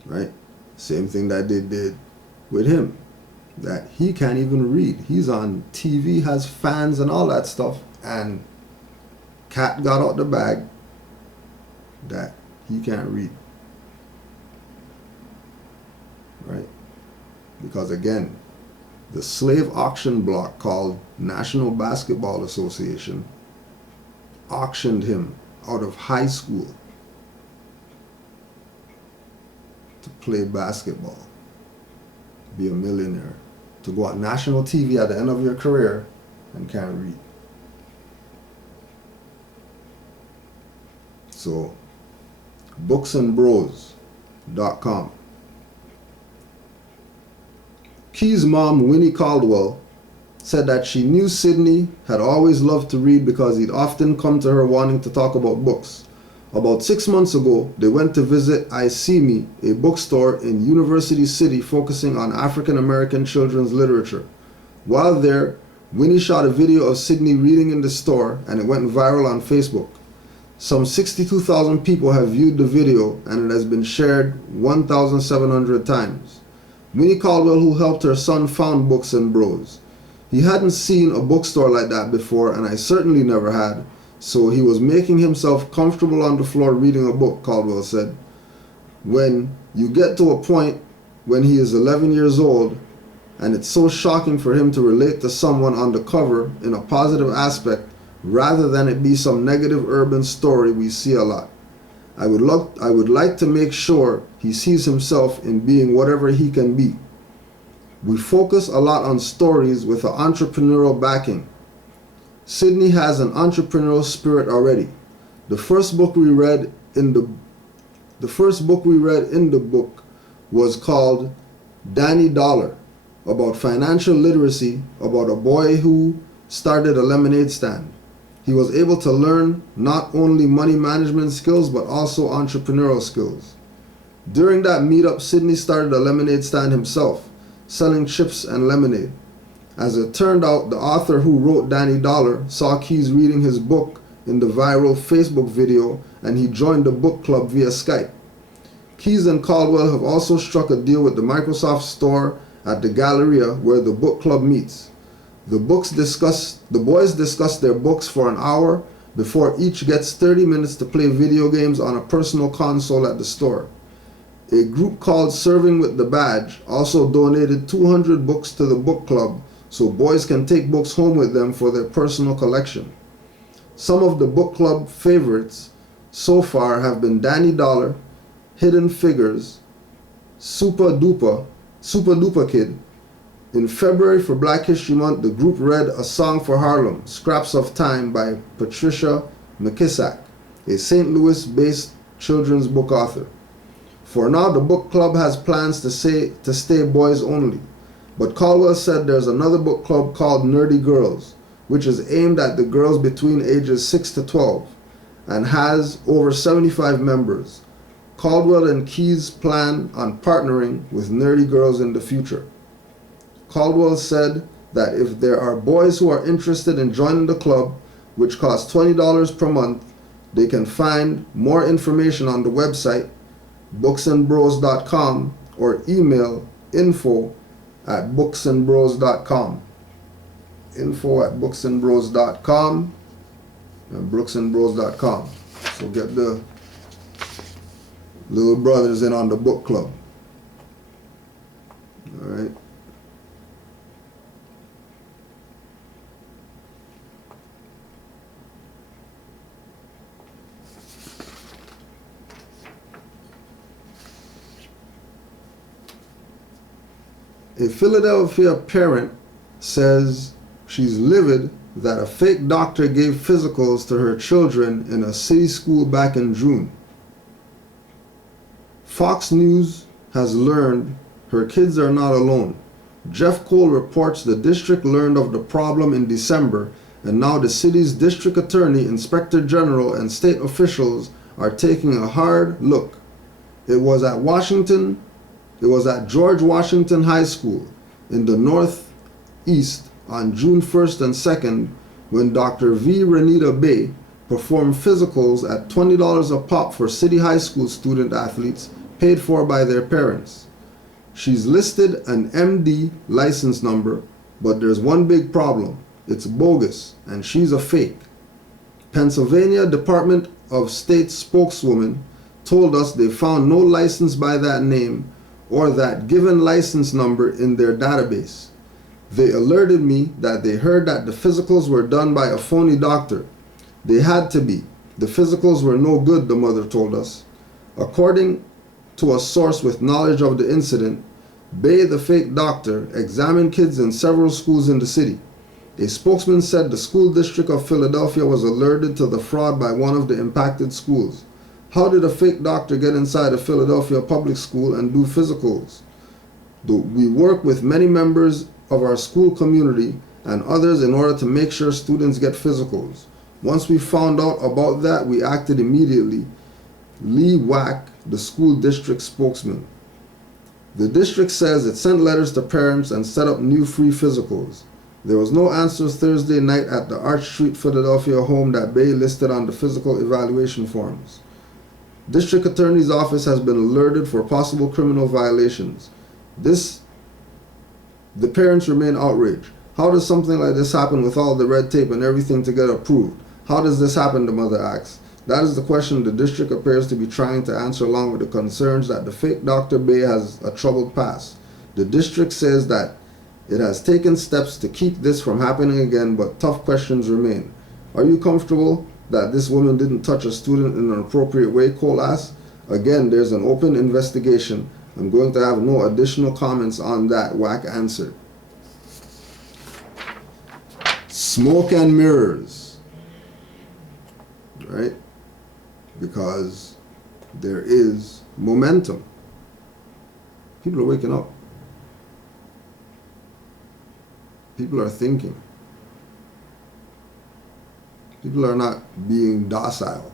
Right? Same thing that they did with him. That he can't even read. He's on TV, has fans and all that stuff, and cat got out the bag that he can't read. Right? Because again, the slave auction block called National Basketball Association auctioned him out of high school to play basketball, be a millionaire, to go on national TV at the end of your career and can't read. So, booksandbros.com. Key's mom, Winnie Caldwell, said that she knew Sidney had always loved to read because he'd often come to her wanting to talk about books. About 6 months ago, they went to visit I See Me, a bookstore in University City focusing on African American children's literature. While there, Winnie shot a video of Sidney reading in the store and it went viral on Facebook. Some 62,000 people have viewed the video and it has been shared 1,700 times. Winnie Caldwell, who helped her son, found Books and Bros. He hadn't seen a bookstore like that before, and I certainly never had, so he was making himself comfortable on the floor reading a book, Caldwell said. when you get to a point when he is 11 years old and it's so shocking for him to relate to someone on the cover in a positive aspect rather than it be some negative urban story we see a lot. I would like to make sure he sees himself in being whatever he can be. We focus a lot on stories with an entrepreneurial backing. Sydney has an entrepreneurial spirit already. The first book we read in the book was called Danny Dollar, about financial literacy, about a boy who started a lemonade stand. He was able to learn not only money management skills but also entrepreneurial skills. During that meetup, Sydney started a lemonade stand himself, selling chips and lemonade. As it turned out, the author who wrote Danny Dollar saw Keys reading his book in the viral Facebook video, and he joined the book club via Skype. Keys and Caldwell have also struck a deal with the Microsoft Store at the Galleria where the book club meets. The boys discuss their books for an hour before each gets 30 minutes to play video games on a personal console at the store. A group called Serving with the Badge also donated 200 books to the book club so boys can take books home with them for their personal collection. Some of the book club favorites so far have been Danny Dollar, Hidden Figures, Super Duper Kid. In February for Black History Month, the group read A Song for Harlem, Scraps of Time by Patricia McKissack, a St. Louis-based children's book author. For now, the book club has plans to stay boys only, but Caldwell said there's another book club called Nerdy Girls, which is aimed at the girls between ages 6 to 12 and has over 75 members. Caldwell and Keys plan on partnering with Nerdy Girls in the future. Caldwell said that if there are boys who are interested in joining the club, which costs $20 per month, they can find more information on the website booksandbros.com or email info@booksandbros.com. info@booksandbros.com and booksandbros.com. So get the little brothers in on the book club. All right. A Philadelphia parent says she's livid that a fake doctor gave physicals to her children in a city school back in June. Fox News has learned her kids are not alone. Jeff Cole reports the district learned of the problem in December, and now the city's district attorney, inspector general, and state officials are taking a hard look. It was at George Washington High School in the Northeast on June 1st and 2nd when Dr. V. Renita Bay performed physicals at $20 a pop for city high school student athletes paid for by their parents. She's listed an MD license number, but there's one big problem. It's bogus, and she's a fake. Pennsylvania Department of State spokeswoman told us they found no license by that name or that given license number in their database. They alerted me that they heard that the physicals were done by a phony doctor. They had to be. The physicals were no good, the mother told us. According to a source with knowledge of the incident, Bay, the fake doctor, examined kids in several schools in the city. A spokesman said the school district of Philadelphia was alerted to the fraud by one of the impacted schools. How did a fake doctor get inside a Philadelphia public school and do physicals? We work with many members of our school community and others in order to make sure students get physicals. Once we found out about that, we acted immediately. Lee Wack, the school district spokesman. The district says it sent letters to parents and set up new free physicals. There was no answers Thursday night at the Arch Street, Philadelphia home that Bay listed on the physical evaluation forms. District Attorney's Office has been alerted for possible criminal violations. The parents remain outraged. How does something like this happen with all the red tape and everything to get approved? How does this happen, the mother asks. That is the question the district appears to be trying to answer, along with the concerns that the fake Dr. Bay has a troubled past. The district says that it has taken steps to keep this from happening again, but tough questions remain. Are you comfortable that this woman didn't touch a student in an appropriate way, Cole asked. Again, there's an open investigation. I'm going to have no additional comments on that, Wack answered. Smoke and mirrors, right? Because there is momentum. People are waking up. People are thinking. People are not being docile.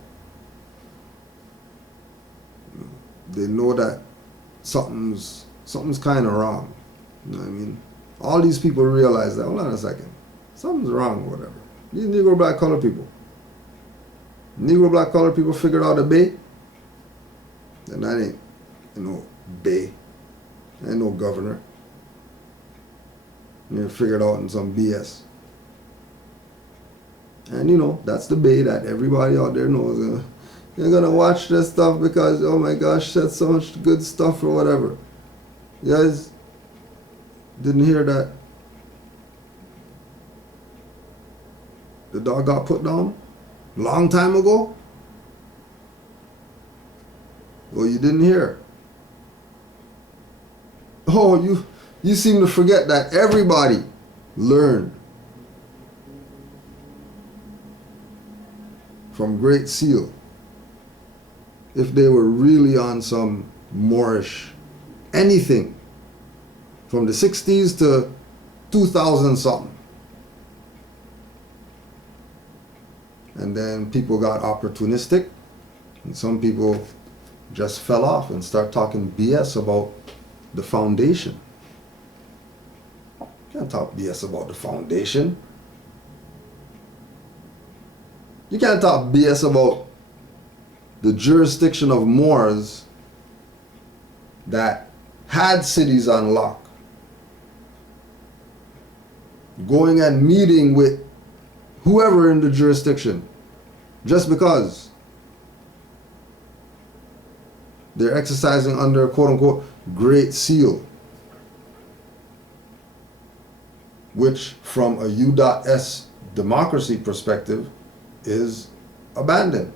They know that something's kind of wrong. You know what I mean? All these people realize that, hold on a second, something's wrong or whatever. These Negro black colored people. Negro black colored people figured out a bay, then that ain't no bay. Ain't no governor. And they figured out in some BS. And you know, that's the bay that everybody out there knows. You're gonna watch this stuff because, oh my gosh, said so much good stuff or whatever. You guys didn't hear that the dog got put down long time ago? Well, you didn't hear. Oh, you seem to forget that everybody learned from Great Seal if they were really on some Moorish anything from the 60s to 2000 something. And then people got opportunistic, and some people just fell off and start talking BS about the foundation. You can't talk BS about the foundation. You can't talk BS about the jurisdiction of Moors that had cities on lock. Going and meeting with whoever in the jurisdiction just because they're exercising under quote unquote Great Seal, which from a U.S. democracy perspective is abandoned.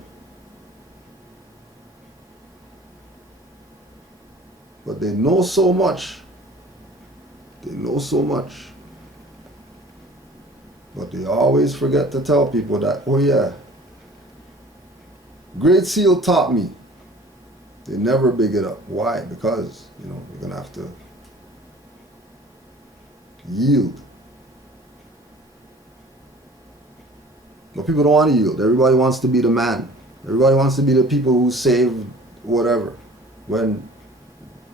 But they know so much. They know so much. But they always forget to tell people that, oh yeah, Great Seal taught me. They never big it up. Why? Because, you know, you're going to have to yield. But people don't want to yield. Everybody wants to be the man. Everybody wants to be the people who saved whatever. When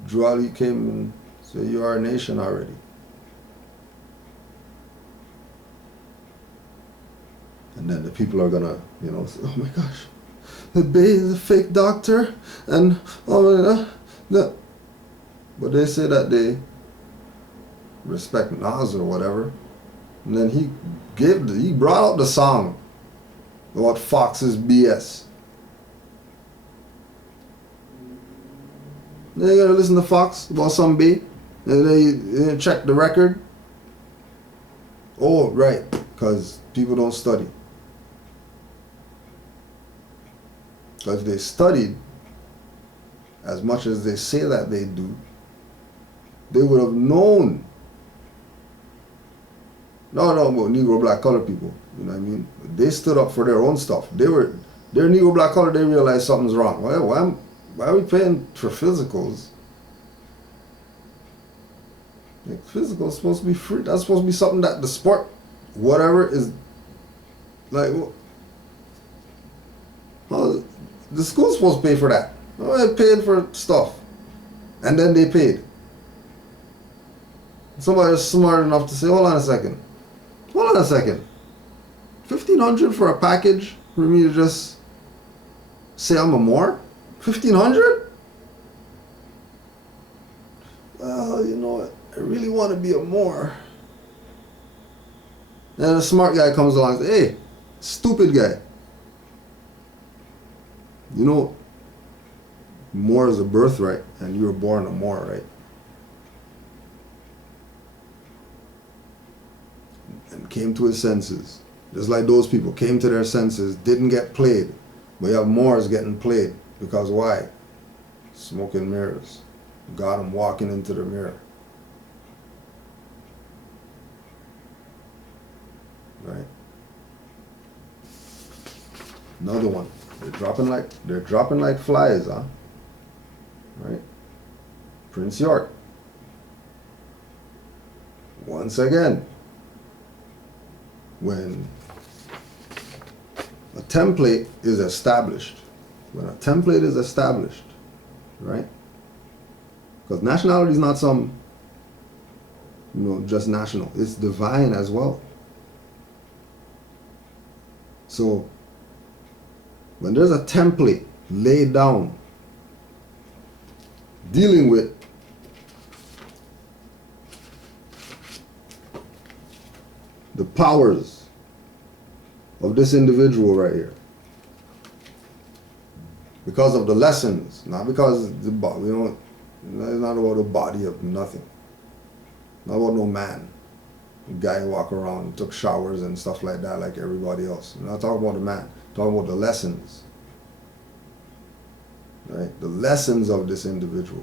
Drew Ali came and said, you are a nation already. And then the people are gonna, you know, say, oh my gosh, the Bay is a fake doctor, and oh no. But they say that they respect Nas or whatever. And then he brought out the song about Fox's BS. Then you gotta listen to Fox about some Bay, and then you check the record. Oh, right, because people don't study. Because if they studied as much as they say that they do, they would have known. No, about Negro black colored people, you know what I mean? They stood up for their own stuff. They're Negro black colored, they realized something's wrong. Why are we paying for physicals? Like, physical's supposed to be free. That's supposed to be something that the sport, whatever, is like, well, the school's supposed to pay for that. Oh, they paid for stuff. And then they paid. Somebody was smart enough to say, hold on a second. $1,500 for a package for me to just say I'm a Moor? $1,500? Well, you know what? I really want to be a Moor. And a smart guy comes along and says, hey, stupid guy. You know, Moor is a birthright, and you were born a Moor, right? And came to his senses. Just like those people came to their senses, didn't get played. But you have Moors getting played. Because why? Smoking mirrors. Got them walking into the mirror. Right? Another one. They're dropping like flies, huh? Right? Prince York. Once again, when a template is established, right? Because nationality is not some, just national. It's divine as well. So, when there's a template laid down dealing with the powers of this individual right here, because of the lessons, not because the body, it's not about the body of nothing, not about no man. The guy walk around, took showers and stuff like that like everybody else. I'm not talking about the man, I'm talking about the lessons. Right? The lessons of this individual.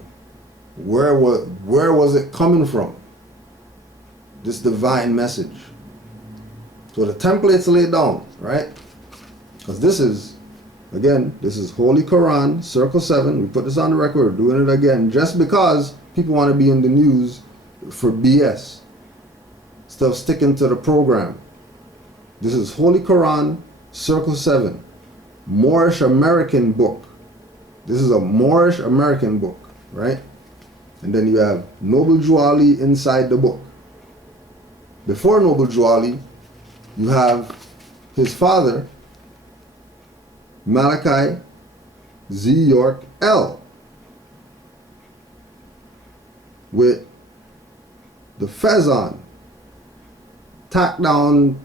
Where was it coming from? This divine message. So the template's laid down, right? Because this is Holy Quran, Circle 7. We put this on the record, we're doing it again, just because people want to be in the news for BS. Instead of sticking to the program. This is Holy Quran, Circle 7. Moorish American book. This is a Moorish American book, right? And then you have Noble Juali inside the book. Before Noble Juali, you have his father, Malachi Z. York L. with the fez on, tack down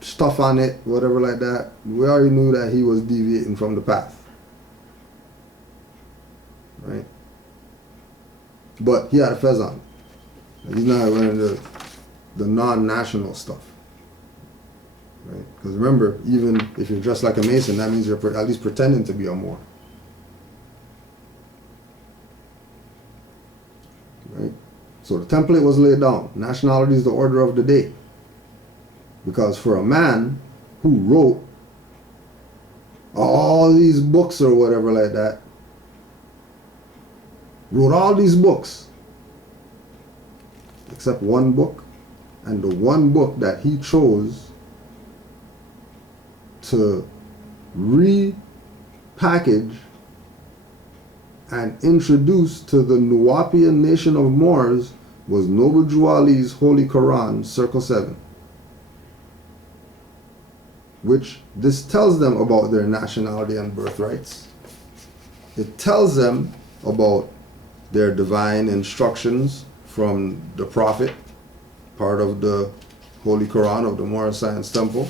stuff on it, whatever like that. We already knew that he was deviating from the path. Right? But he had a fez on. He's not wearing the non-national stuff. Right? Because remember, even if you're dressed like a Mason, that means you're at least pretending to be a Moor. Right? So the template was laid down. Nationality is the order of the day. Because for a man who wrote all these books or whatever like that, wrote all these books, except one book, and the one book that he chose to repackage and introduce to the Nuwaubian nation of Moors was Noble Juali's Holy Quran, Circle 7. Which this tells them about their nationality and birthrights. It tells them about their divine instructions from the Prophet, part of the Holy Quran of the Moorish Science Temple.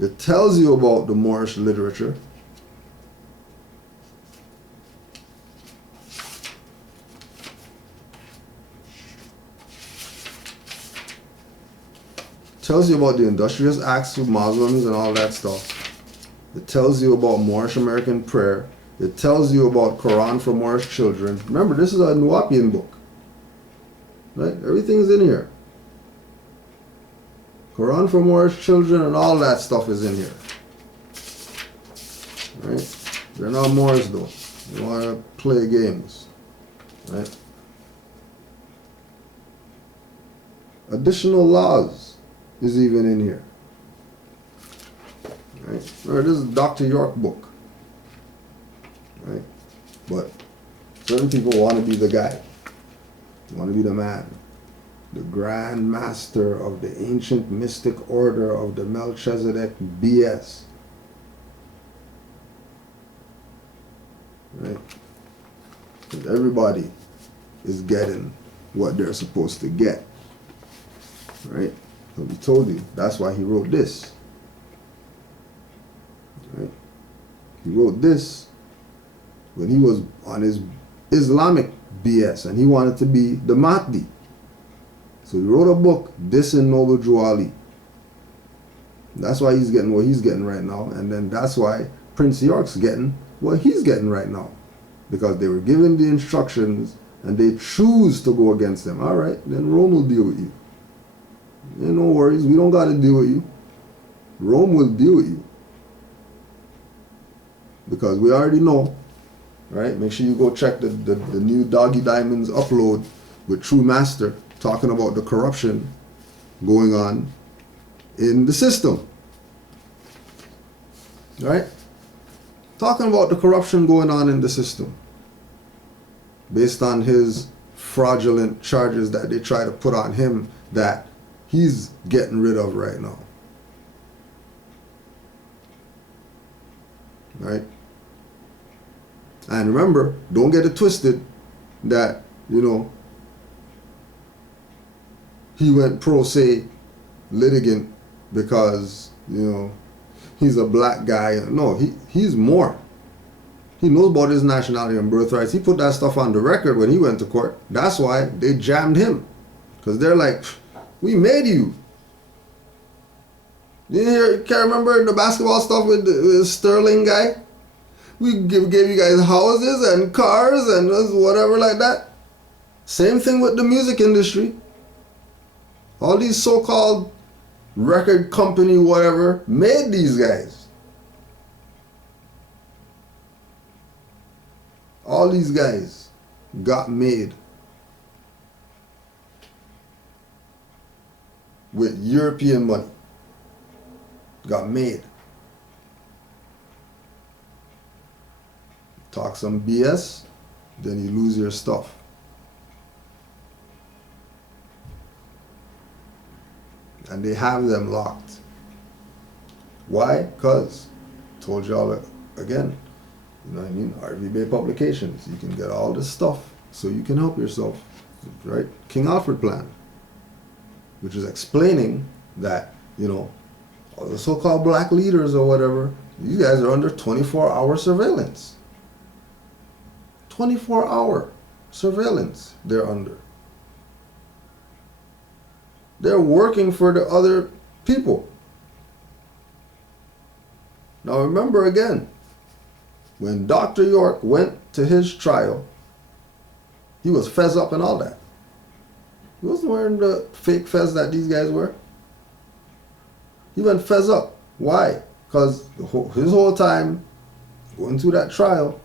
It tells you about the Moorish literature. Tells you about the industrious acts of Muslims and all that stuff. It tells you about Moorish American prayer. It tells you about Quran for Moorish children. Remember, this is a Nuwaubian book. Right? Everything's in here. Quran for Moorish children and all that stuff is in here. Right? They're not Moors though. They want to play games. Right? Additional laws is even in here. Right? Remember, this is Dr. York book. Right? But certain people want to be the guy. They want to be the man. The Grand Master of the ancient mystic order of the Melchizedek BS. Right? And everybody is getting what they're supposed to get. Right? So we told you, that's why he wrote this. Right? He wrote this when he was on his Islamic BS and he wanted to be the Mahdi. So he wrote a book dissing Noble Drew Ali. That's why he's getting what he's getting right now. And then that's why Prince York's getting what he's getting right now. Because they were given the instructions and they choose to go against them. All right, then Rome will deal with you. Ain't no worries. We don't got to deal with you. Rome will deal with you. Because we already know, right? Make sure you go check the new Doggy Diamonds upload with True Master talking about the corruption going on in the system. Right? Talking about the corruption going on in the system based on his fraudulent charges that they try to put on him that he's getting rid of right now. Right? And remember, don't get it twisted that, you know, he went pro se litigant because, you know, he's a black guy. No, he's more. He knows about his nationality and birthrights. He put that stuff on the record when he went to court. That's why they jammed him. Because they're like, we made you. You can't remember the basketball stuff with the Sterling guy? We gave you guys houses and cars and whatever like that. Same thing with the music industry. All these so-called record company whatever made these guys. All these guys got made with European money. Got made. Talk some BS, then you lose your stuff. And they have them locked. Why? Because, told y'all again, you know what I mean? RV Bay Publications, you can get all this stuff so you can help yourself, right? King Alfred Plan, which is explaining that, you know, all the so-called black leaders or whatever, you guys are under 24-hour surveillance. 24-hour surveillance they're under. They're working for the other people. Now remember again, when Dr. York went to his trial, he was fez up and all that. He wasn't wearing the fake fez that these guys wear. He went fez up. Why? Because his whole time going through that trial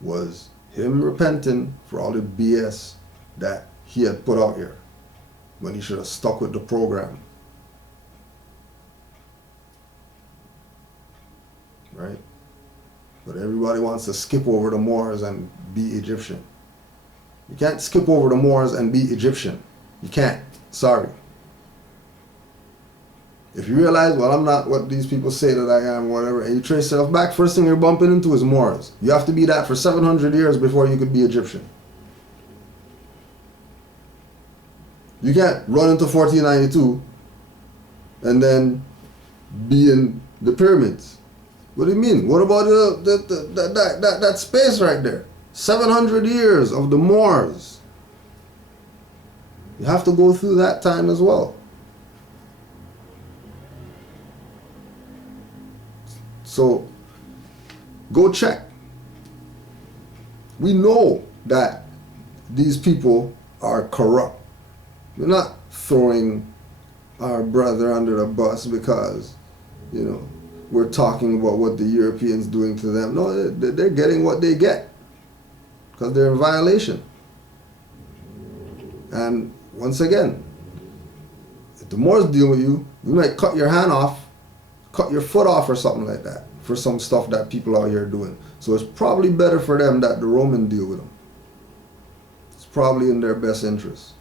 was him repenting for all the BS that he had put out here when he should have stuck with the program. Right? But everybody wants to skip over the Moors and be Egyptian. You can't skip over the Moors and be Egyptian. You can't. Sorry. If you realize, well, I'm not what these people say that I am, whatever, and you trace yourself back, first thing you're bumping into is Moors. You have to be that for 700 years before you could be Egyptian. You can't run into 1492 and then be in the pyramids. What do you mean? What about that space right there? 700 years of the Moors. You have to go through that time as well. So, go check. We know that these people are corrupt. We're not throwing our brother under the bus because, you know, we're talking about what the Europeans doing to them. No, they're getting what they get because they're in violation. And once again, if the Moors deal with you, we might cut your hand off, cut your foot off or something like that for some stuff that people out here doing. So it's probably better for them that the Roman deal with them. It's probably in their best interest.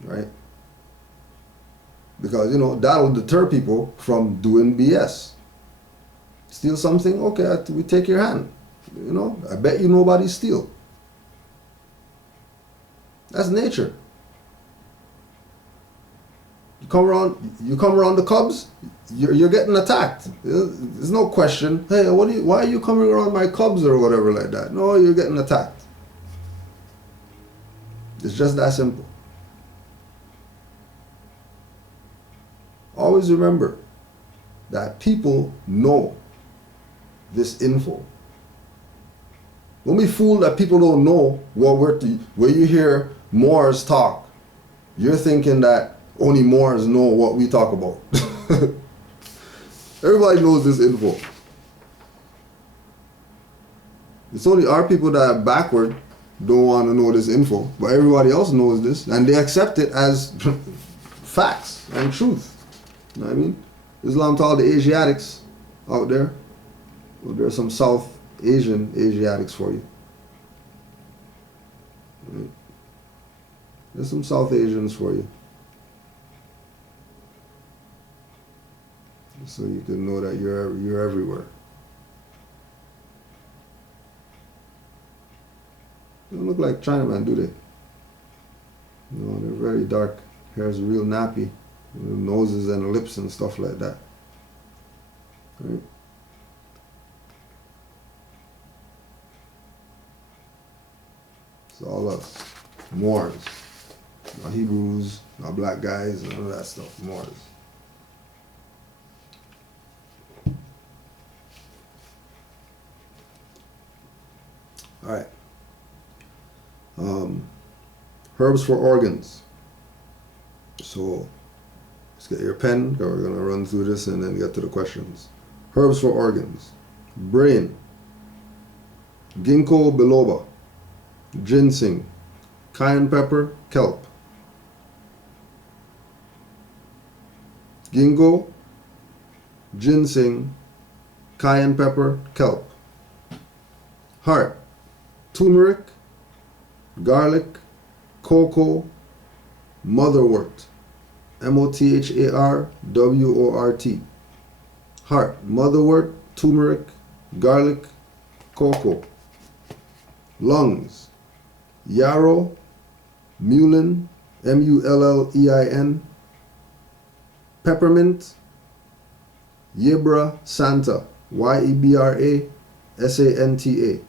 Right? Because, you know, that'll deter people from doing BS. Steal something? Okay, we take your hand. You know, I bet you nobody steal. That's nature. You come around the Cubs, you're getting attacked. There's no question. Hey, why are you coming around my Cubs or whatever like that? No, you're getting attacked. It's just that simple. Always remember that people know this info. Don't be fooled that people don't know where you hear Moors talk. You're thinking that only Moors know what we talk about. Everybody knows this info. It's only our people that are backward don't want to know this info, but everybody else knows this and they accept it as facts and truth. You know what I mean? Islam to all the Asiatics out there. Well, there's some South Asian Asiatics for you. Right? There's some South Asians for you. So you can know that you're everywhere. They don't look like Chinaman, do they? No, they're very dark. Hair's real nappy. Noses and lips and stuff like that. Right? It's all us. Moors. Not Hebrews, not black guys, none of that stuff. Moors. Alright. Herbs for organs. So, let's get your pen. We're going to run through this and then get to the questions. Herbs for organs. Brain. Ginkgo biloba. Ginseng. Cayenne pepper. Kelp. Ginkgo. Ginseng. Cayenne pepper. Kelp. Heart. Turmeric. Garlic. Cocoa. Motherwort. MOTHARWORT. Heart. Motherwort. Turmeric. Garlic. Cocoa. Lungs. Yarrow. Mullein. MULLEIN. Peppermint. Yebra Santa. YEBRA SANTA.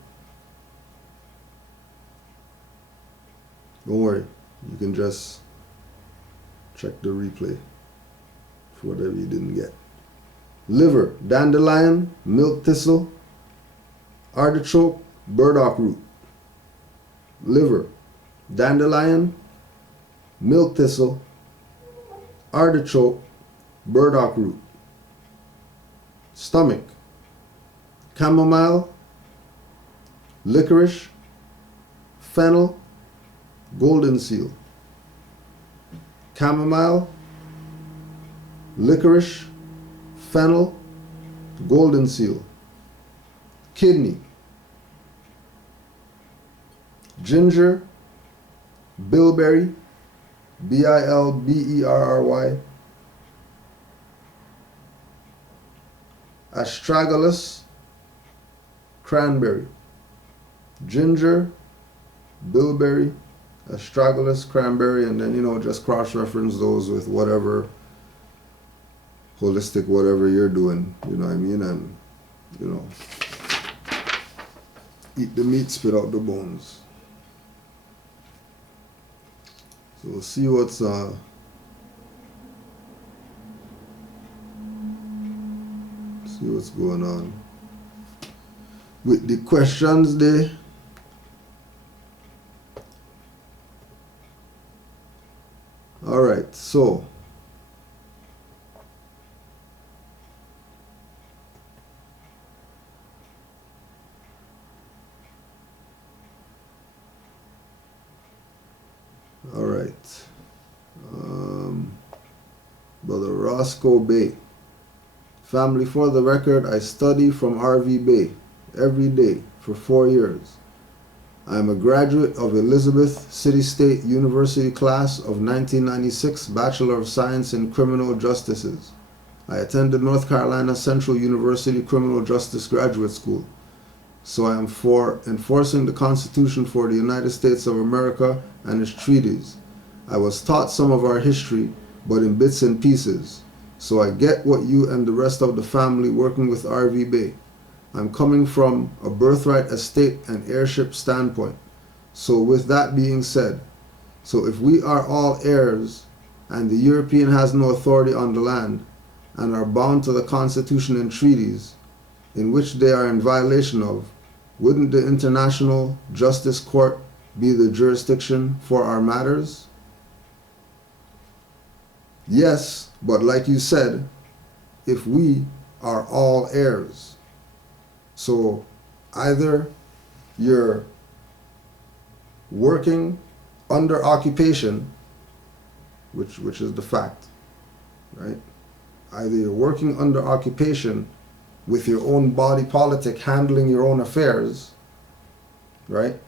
Don't worry, you can just check the replay for whatever you didn't get. Liver, dandelion, milk thistle, artichoke, burdock root. Liver, dandelion, milk thistle, artichoke, burdock root. Stomach, chamomile, licorice, fennel, golden seal. Chamomile, licorice, fennel, golden seal. Kidney, ginger, bilberry, BILBERRY, astragalus, cranberry. Ginger, bilberry, astragalus, cranberry, and then, just cross-reference those with whatever holistic whatever you're doing, you know what I mean? And, eat the meat, spit out the bones. So we'll see what's going on with the questions there. All right, so Brother Roscoe Bay. Family, for the record, I study from RV Bay every day for 4 years. I am a graduate of Elizabeth City State University class of 1996 Bachelor of Science in Criminal Justices. I attended North Carolina Central University Criminal Justice Graduate School. So I am for enforcing the Constitution for the United States of America and its treaties. I was taught some of our history, but in bits and pieces. So I get what you and the rest of the family working with RV Bay. I'm coming from a birthright estate and heirship standpoint. So with that being said, so if we are all heirs and the European has no authority on the land and are bound to the Constitution and treaties in which they are in violation of, wouldn't the International Justice Court be the jurisdiction for our matters? Yes, but like you said, if we are all heirs. So either you're working under occupation, which is the fact, right? Either you're working under occupation with your own body politic, handling your own affairs, right?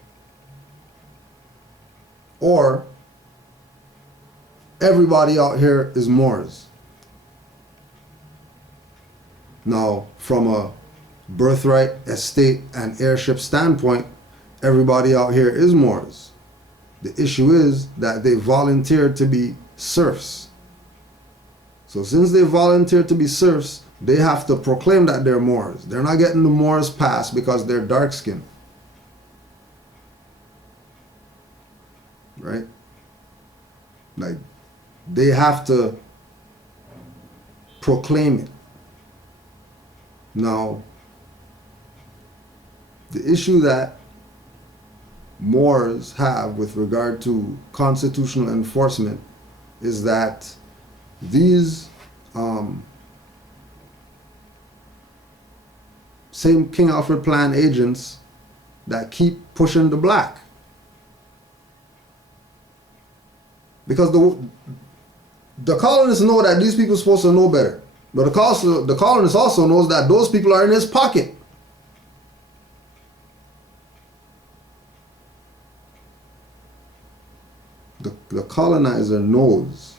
Or everybody out here is Moors. Now, from a birthright, estate, and heirship standpoint, everybody out here is Moors. The issue is that they volunteered to be serfs. So since they volunteered to be serfs, they have to proclaim that they're Moors. They're not getting the Moors pass because they're dark skinned. Right? Like, they have to proclaim it. Now, the issue that Moors have with regard to constitutional enforcement is that these same King Alfred Plan agents that keep pushing the black. Because the colonists know that these people are supposed to know better. But the colonist also knows that those people are in his pocket. The colonizer knows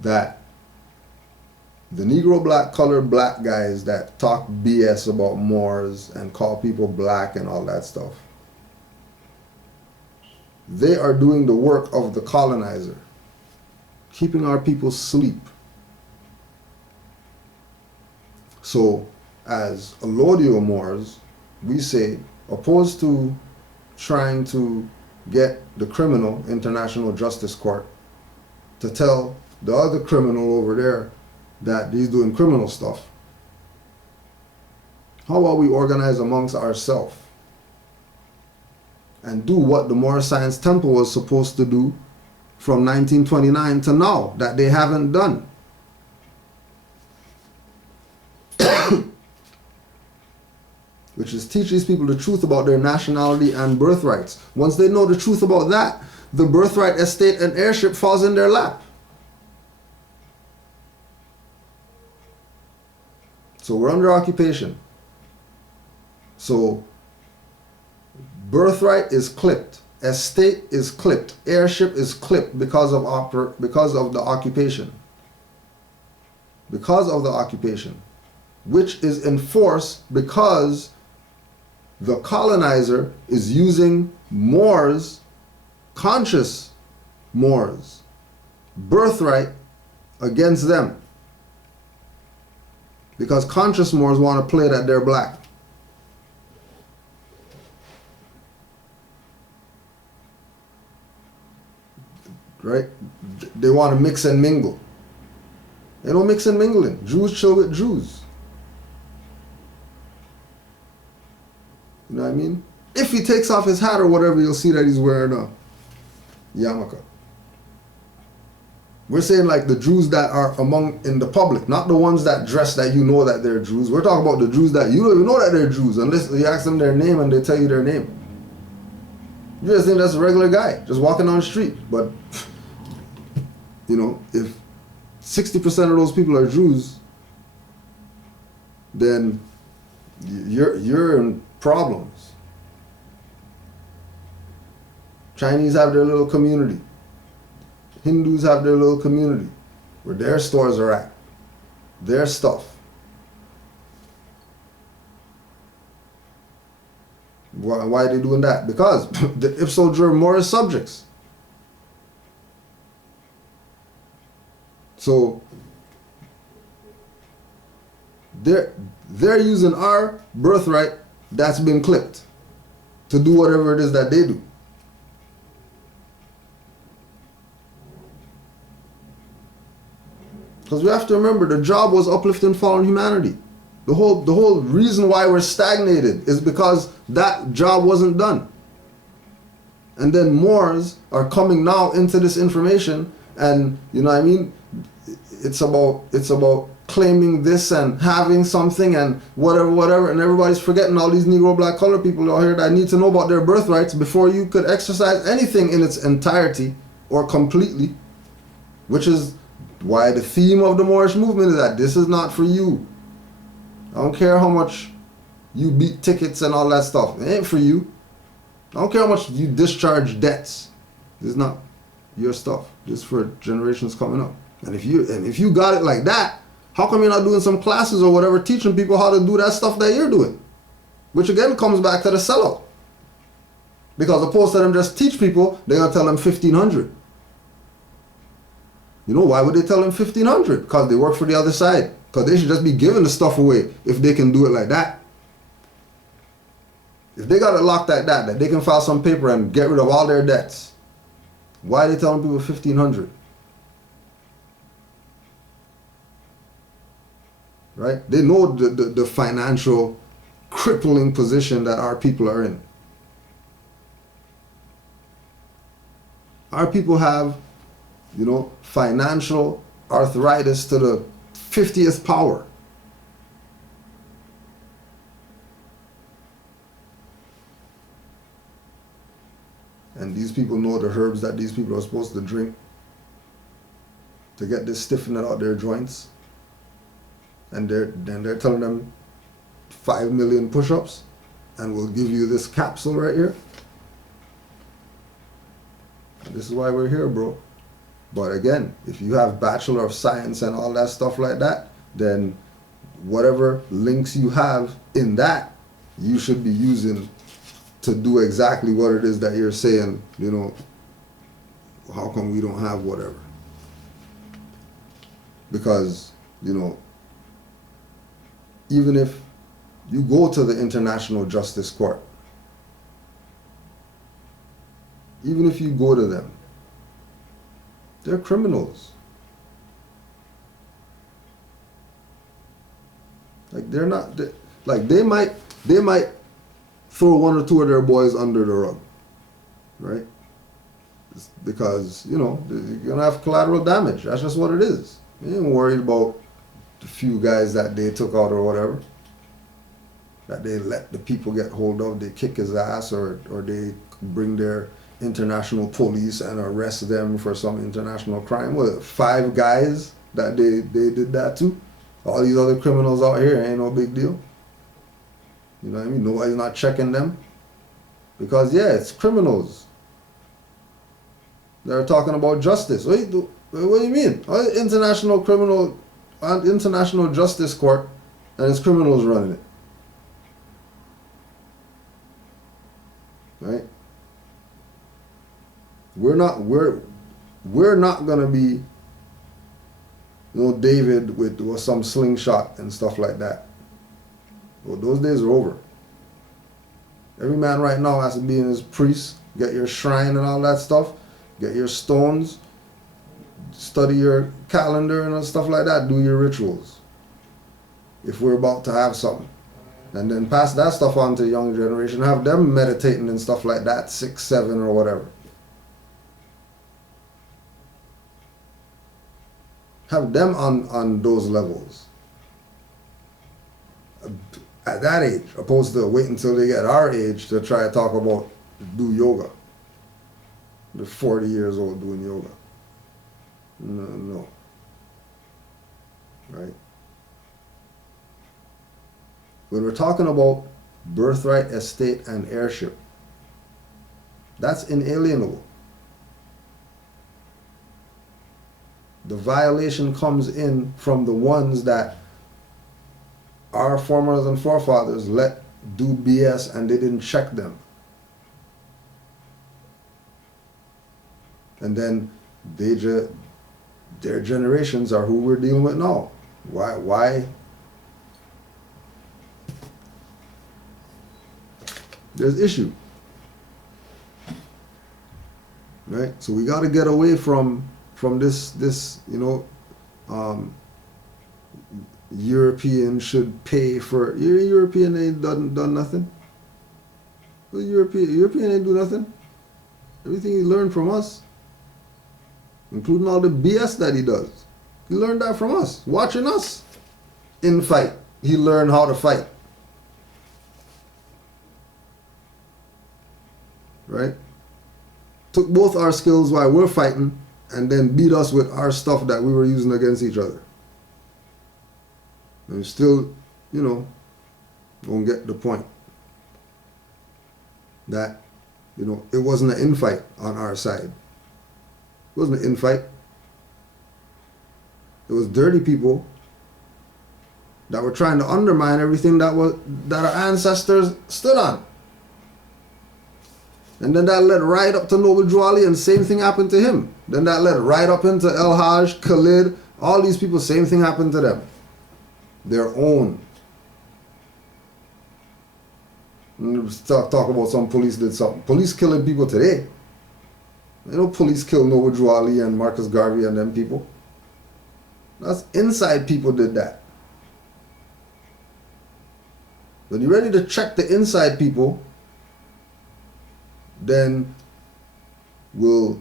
that the Negro black colored black guys that talk BS about Moors and call people black and all that stuff, they are doing the work of the colonizer, keeping our people asleep. So, as Alodio Moors, we say, opposed to trying to get the criminal, International Justice Court, to tell the other criminal over there that he's doing criminal stuff, how about we organize amongst ourselves and do what the Moorish Science Temple was supposed to do from 1929 to now that they haven't done? Which is teach these people the truth about their nationality and birthrights. Once they know the truth about that, the birthright, estate, and heirship falls in their lap. So we're under occupation. So birthright is clipped, estate is clipped, heirship is clipped because of the occupation. Because of the occupation, which is enforced because the colonizer is using Moors, conscious Moors, birthright against them. Because conscious Moors want to play that they're black. Right? They want to mix and mingle. They don't mix and mingle in. Jews chill with Jews. You know what I mean? If he takes off his hat or whatever, you'll see that he's wearing a yarmulke. We're saying like the Jews that are in the public, not the ones that dress that you know that they're Jews. We're talking about the Jews that you don't even know that they're Jews unless you ask them their name and they tell you their name. You just think that's a regular guy just walking down the street. But, you know, if 60% of those people are Jews, then you're in problems. Chinese have their little community. Hindus have their little community where their stores are at, their stuff. Why are they doing that? Because the ipso jure Moorish subjects. So they're using our birthright that's been clipped to do whatever it is that they do. Because we have to remember, the job was uplifting fallen humanity. The whole reason why we're stagnated is because that job wasn't done. And then Moors are coming now into this information, and you know what I mean? It's about claiming this and having something and whatever, and everybody's forgetting all these Negro, black, colored people out here that need to know about their birthrights before you could exercise anything in its entirety or completely, which is why the theme of the Moorish movement is that this is not for you. I don't care how much you beat tickets and all that stuff. It ain't for you. I don't care how much you discharge debts. This is not your stuff. This is for generations coming up. And if you got it like that, how come you're not doing some classes or whatever teaching people how to do that stuff that you're doing? Which again comes back to the sellout. Because opposed to them just teach people, they're going to tell them 1,500. You know, why would they tell them 1,500? Because they work for the other side. Because they should just be giving the stuff away if they can do it like that. If they got it locked like that they can file some paper and get rid of all their debts, why are they telling people 1,500? Right? They know the financial crippling position that our people are in. Our people have, you know, financial arthritis to the 50th power. And these people know the herbs that these people are supposed to drink to get this stiffening out their joints. And they're telling them 5 million push-ups and we'll give you this capsule right here. And this is why we're here, bro. But again, if you have Bachelor of Science and all that stuff like that, then whatever links you have in that, you should be using to do exactly what it is that you're saying, you know, how come we don't have whatever? Because, you know, even if you go to the International Justice Court, even if you go to them, they're criminals. Like they're not, like they might throw one or two of their boys under the rug, right? It's because, you know, you're gonna have collateral damage. That's just what it is. They ain't worried about the few guys that they took out or whatever, that they let the people get hold of. They kick his ass or they bring their international police and arrest them for some international crime. What, 5 guys that they did that to? All these other criminals out here ain't no big deal. You know what I mean? Nobody's not checking them. Because yeah, it's criminals. They're talking about justice. What do you mean? International Justice Court, and it's criminals running it. Right? We're not gonna be, you know, David with some slingshot and stuff like that. Well, those days are over. Every man right now has to be in his priest, get your shrine and all that stuff, get your stones, study your calendar and stuff like that, do your rituals. If we're about to have something. And then pass that stuff on to the younger generation, have them meditating and stuff like that, 6, 7 or whatever. Have them on those levels. At that age, opposed to wait until they get our age to try to talk about do yoga. They're 40 years old doing yoga. No. Right? When we're talking about birthright, estate, and heirship, that's inalienable. The violation comes in from the ones that our foremothers and forefathers let do BS and they didn't check them. And then their generations are who we're dealing with now. Why? There's issue. Right? So we got to get away from this, European should pay for, European ain't done nothing. Well, European ain't do nothing. Everything he learned from us, including all the BS that he does, he learned that from us, watching us in fight. He learned how to fight. Right? Took both our skills while we're fighting and then beat us with our stuff that we were using against each other. And still, don't get the point that, it wasn't an infight on our side. It wasn't an infight. It was dirty people that were trying to undermine everything that our ancestors stood on. And then that led right up to Noble Drew Ali, and same thing happened to him. Then that led right up into El Hajj, Khalid, all these people, same thing happened to them. Their own. Talk about some police did something. Police killing people today. Police kill Noble Drew Ali and Marcus Garvey and them people. That's inside people did that. When you're ready to check the inside people, then we'll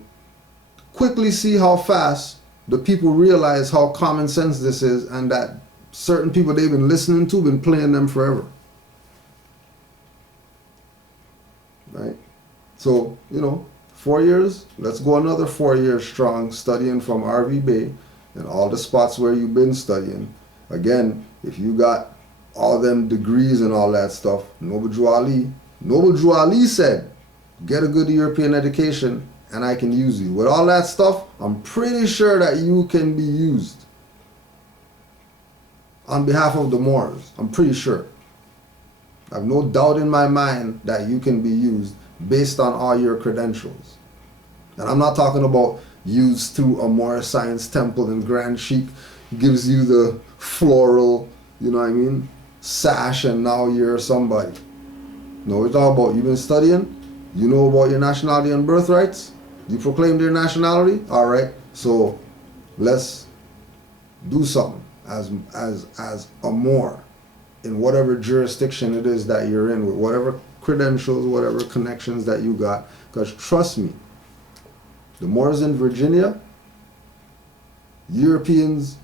quickly see how fast the people realize how common sense this is, and that certain people they've been listening to been playing them forever. Right? So, 4 years, let's go another 4 years strong studying from RV Bay and all the spots where you've been studying. Again, if you got all them degrees and all that stuff, Noble Drew Ali said, get a good European education and I can use you. With all that stuff, I'm pretty sure that you can be used on behalf of the Moors. I'm pretty sure. I have no doubt in my mind that you can be used based on all your credentials. And I'm not talking about used through a Moorish science temple and Grand Sheik gives you the floral, sash, and now you're somebody. No, we're talking about you've been studying, you know about your nationality and birthrights, you proclaimed your nationality, all right, so let's do something as a Moor in whatever jurisdiction it is that you're in, with whatever credentials, whatever connections that you got. Because trust me, the Moors in Virginia, Europeans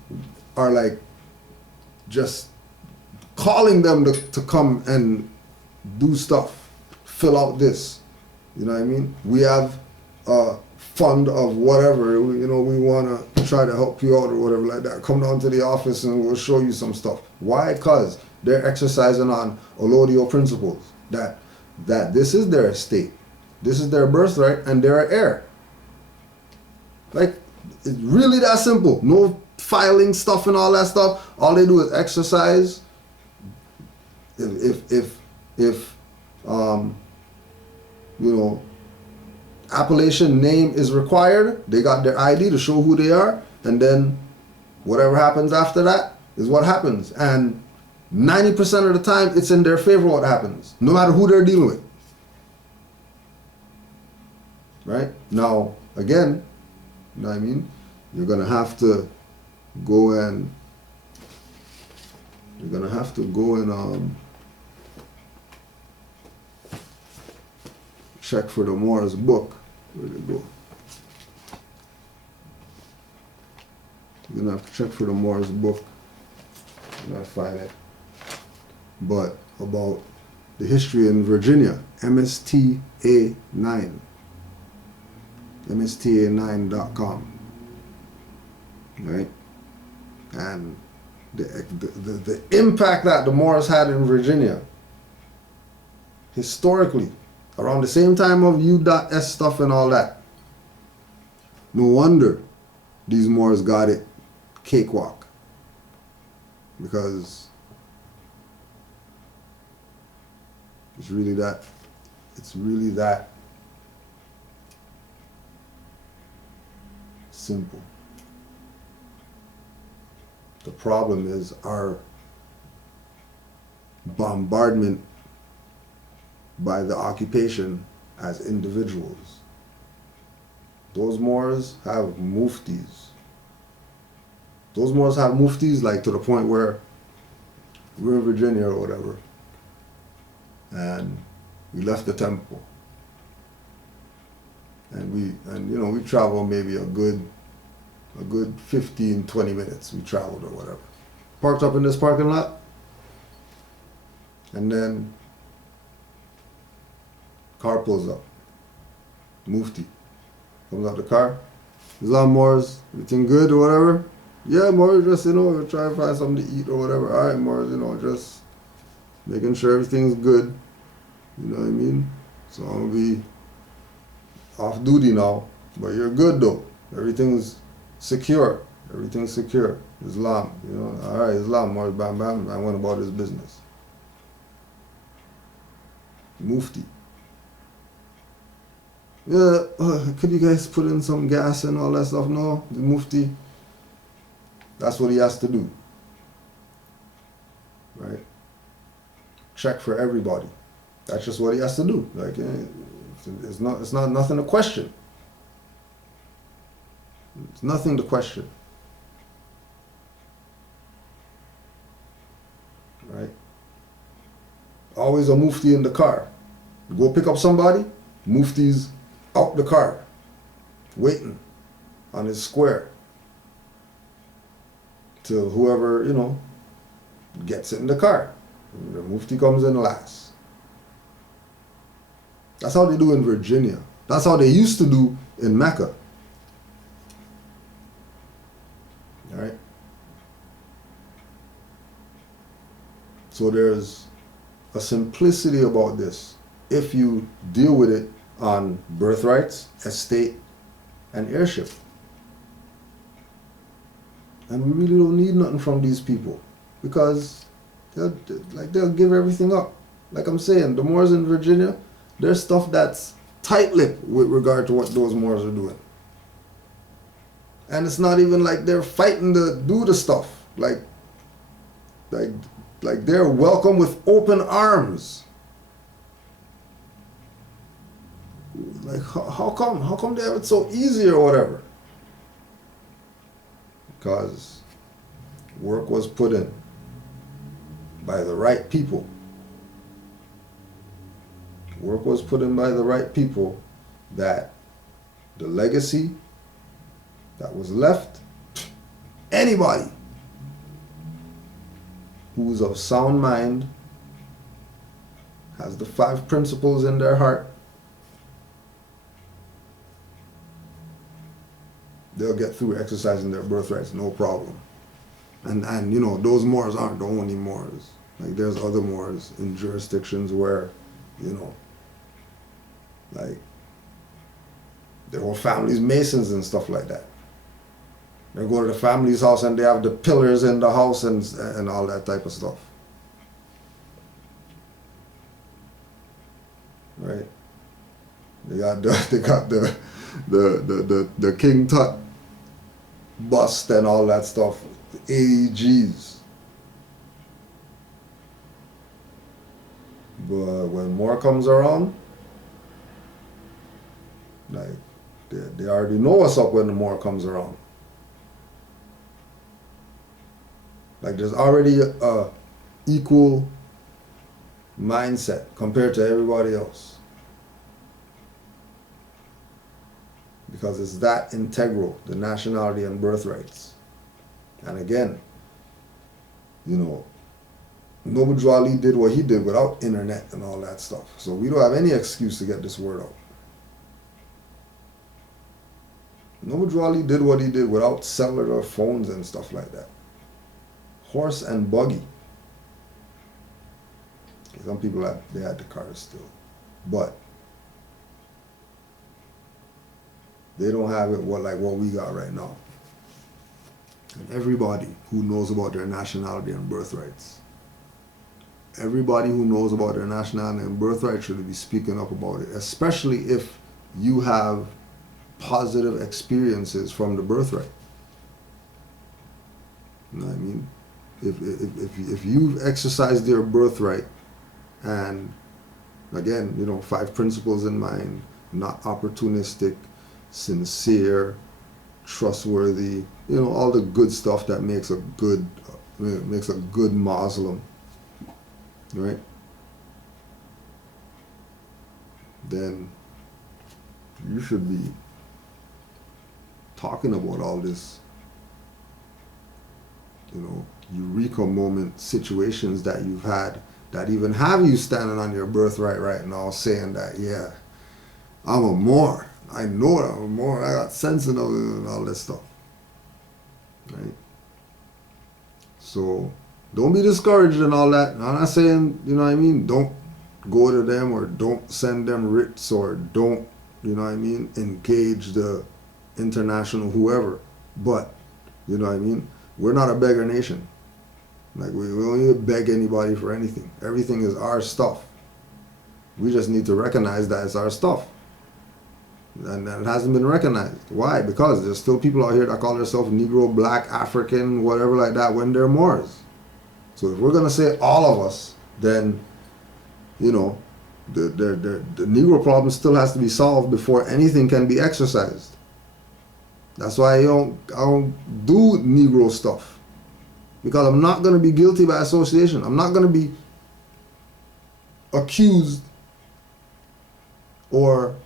are like just calling them to come and do stuff, fill out this. You know what I mean? We have a fund of whatever, we want to try to help you out or whatever like that. Come down to the office and we'll show you some stuff. Why? Because they're exercising on Olodio principles, that this is their estate, this is their birthright, and they're an heir. Like, it's really that simple. No filing stuff and all that stuff. All they do is exercise. If appellation name is required, they got their ID to show who they are, and then whatever happens after that is what happens. And 90% of the time, it's in their favor what happens, no matter who they're dealing with. Right? Now, again, you know what I mean? You're going to have to go and check for the Moors book. Where'd it go? You're going to have to check for the Moors book. You're going to find it. But about the history in Virginia, MSTA 9. MSTA9.com. Right? And the impact that the Moors had in Virginia, historically, around the same time of U.S. stuff and all that. No wonder these Moors got it cakewalk. Because it's really that simple. The problem is our bombardment by the occupation as individuals. Those Moors have muftis. Those Moors have muftis like to the point where we're in Virginia or whatever, and we left the temple, and we travel maybe a good 15, 20 minutes we traveled or whatever. Parked up in this parking lot, and then car pulls up. Mufti comes out the car. Islam Moors, everything good or whatever? Yeah, Moors, just, we're trying to find something to eat or whatever. All right, Moors, just making sure everything's good. You know what I mean? So I'm going to be off duty now, but you're good though. Everything's secure. Everything's secure. Islam, all right, Islam, Moors, bam, bam. I went about his business. Mufti. Yeah, could you guys put in some gas and all that stuff? No, the Mufti, that's what he has to do. Right? Check for everybody. That's just what he has to do. Like, it's not nothing to question. It's nothing to question. Right? Always a Mufti in the car. You go pick up somebody, Mufti's out the car, waiting on his square till whoever, gets it in the car. The Mufti comes in last. That's how they do in Virginia. That's how they used to do in Mecca. All right? So there's a simplicity about this if you deal with it on birthrights, estate, and heirship. And we really don't need nothing from these people because they'll give everything up. Like I'm saying, the Moors in Virginia, there's stuff that's tight-lipped with regard to what those Moors are doing. And it's not even like they're fighting to do the stuff. Like they're welcome with open arms. Like, how come they have it so easy or whatever? Because work was put in by the right people. Work was put in by the right people that the legacy that was left, anybody who's of sound mind, has the 5 principles in their heart, they'll get through exercising their birthrights, no problem. And those Moors aren't the only Moors. Like, there's other Moors in jurisdictions where, like, their whole family's Masons and stuff like that. They go to the family's house and they have the pillars in the house and all that type of stuff. Right? They got the King Tut bust and all that stuff, 80 G's. But when more comes around, like, they already know what's up when the more comes around. Like, there's already a equal mindset compared to everybody else. Because it's that integral, the nationality and birthrights. And again, Noble Drew Ali did what he did without internet and all that stuff. So we don't have any excuse to get this word out. Noble Drew Ali did what he did without cellular phones and stuff like that. Horse and buggy. Some people they had the cars still. But they don't have it like what we got right now. And everybody who knows about their nationality and birthrights, everybody who knows about their nationality and birthright should be speaking up about it, especially if you have positive experiences from the birthright. You know what I mean? If you've exercised your birthright, and again, 5 principles in mind: not opportunistic, sincere, trustworthy, all the good stuff that makes a good Muslim, right? Then you should be talking about all this, eureka moment situations that you've had that even have you standing on your birthright right now saying that, yeah, I'm a Moor. I know that I'm a Moor. I got sense and all this stuff. Right? So don't be discouraged and all that. I'm not saying, don't go to them or don't send them writs or don't, engage the international whoever. But, we're not a beggar nation. Like, we don't need to beg anybody for anything. Everything is our stuff. We just need to recognize that it's our stuff. And it hasn't been recognized. Why? Because there's still people out here that call themselves Negro, Black, African, whatever like that, when they're Moors. So if we're going to say all of us, then, the Negro problem still has to be solved before anything can be exercised. That's why I don't do Negro stuff. Because I'm not going to be guilty by association. I'm not going to be accused, or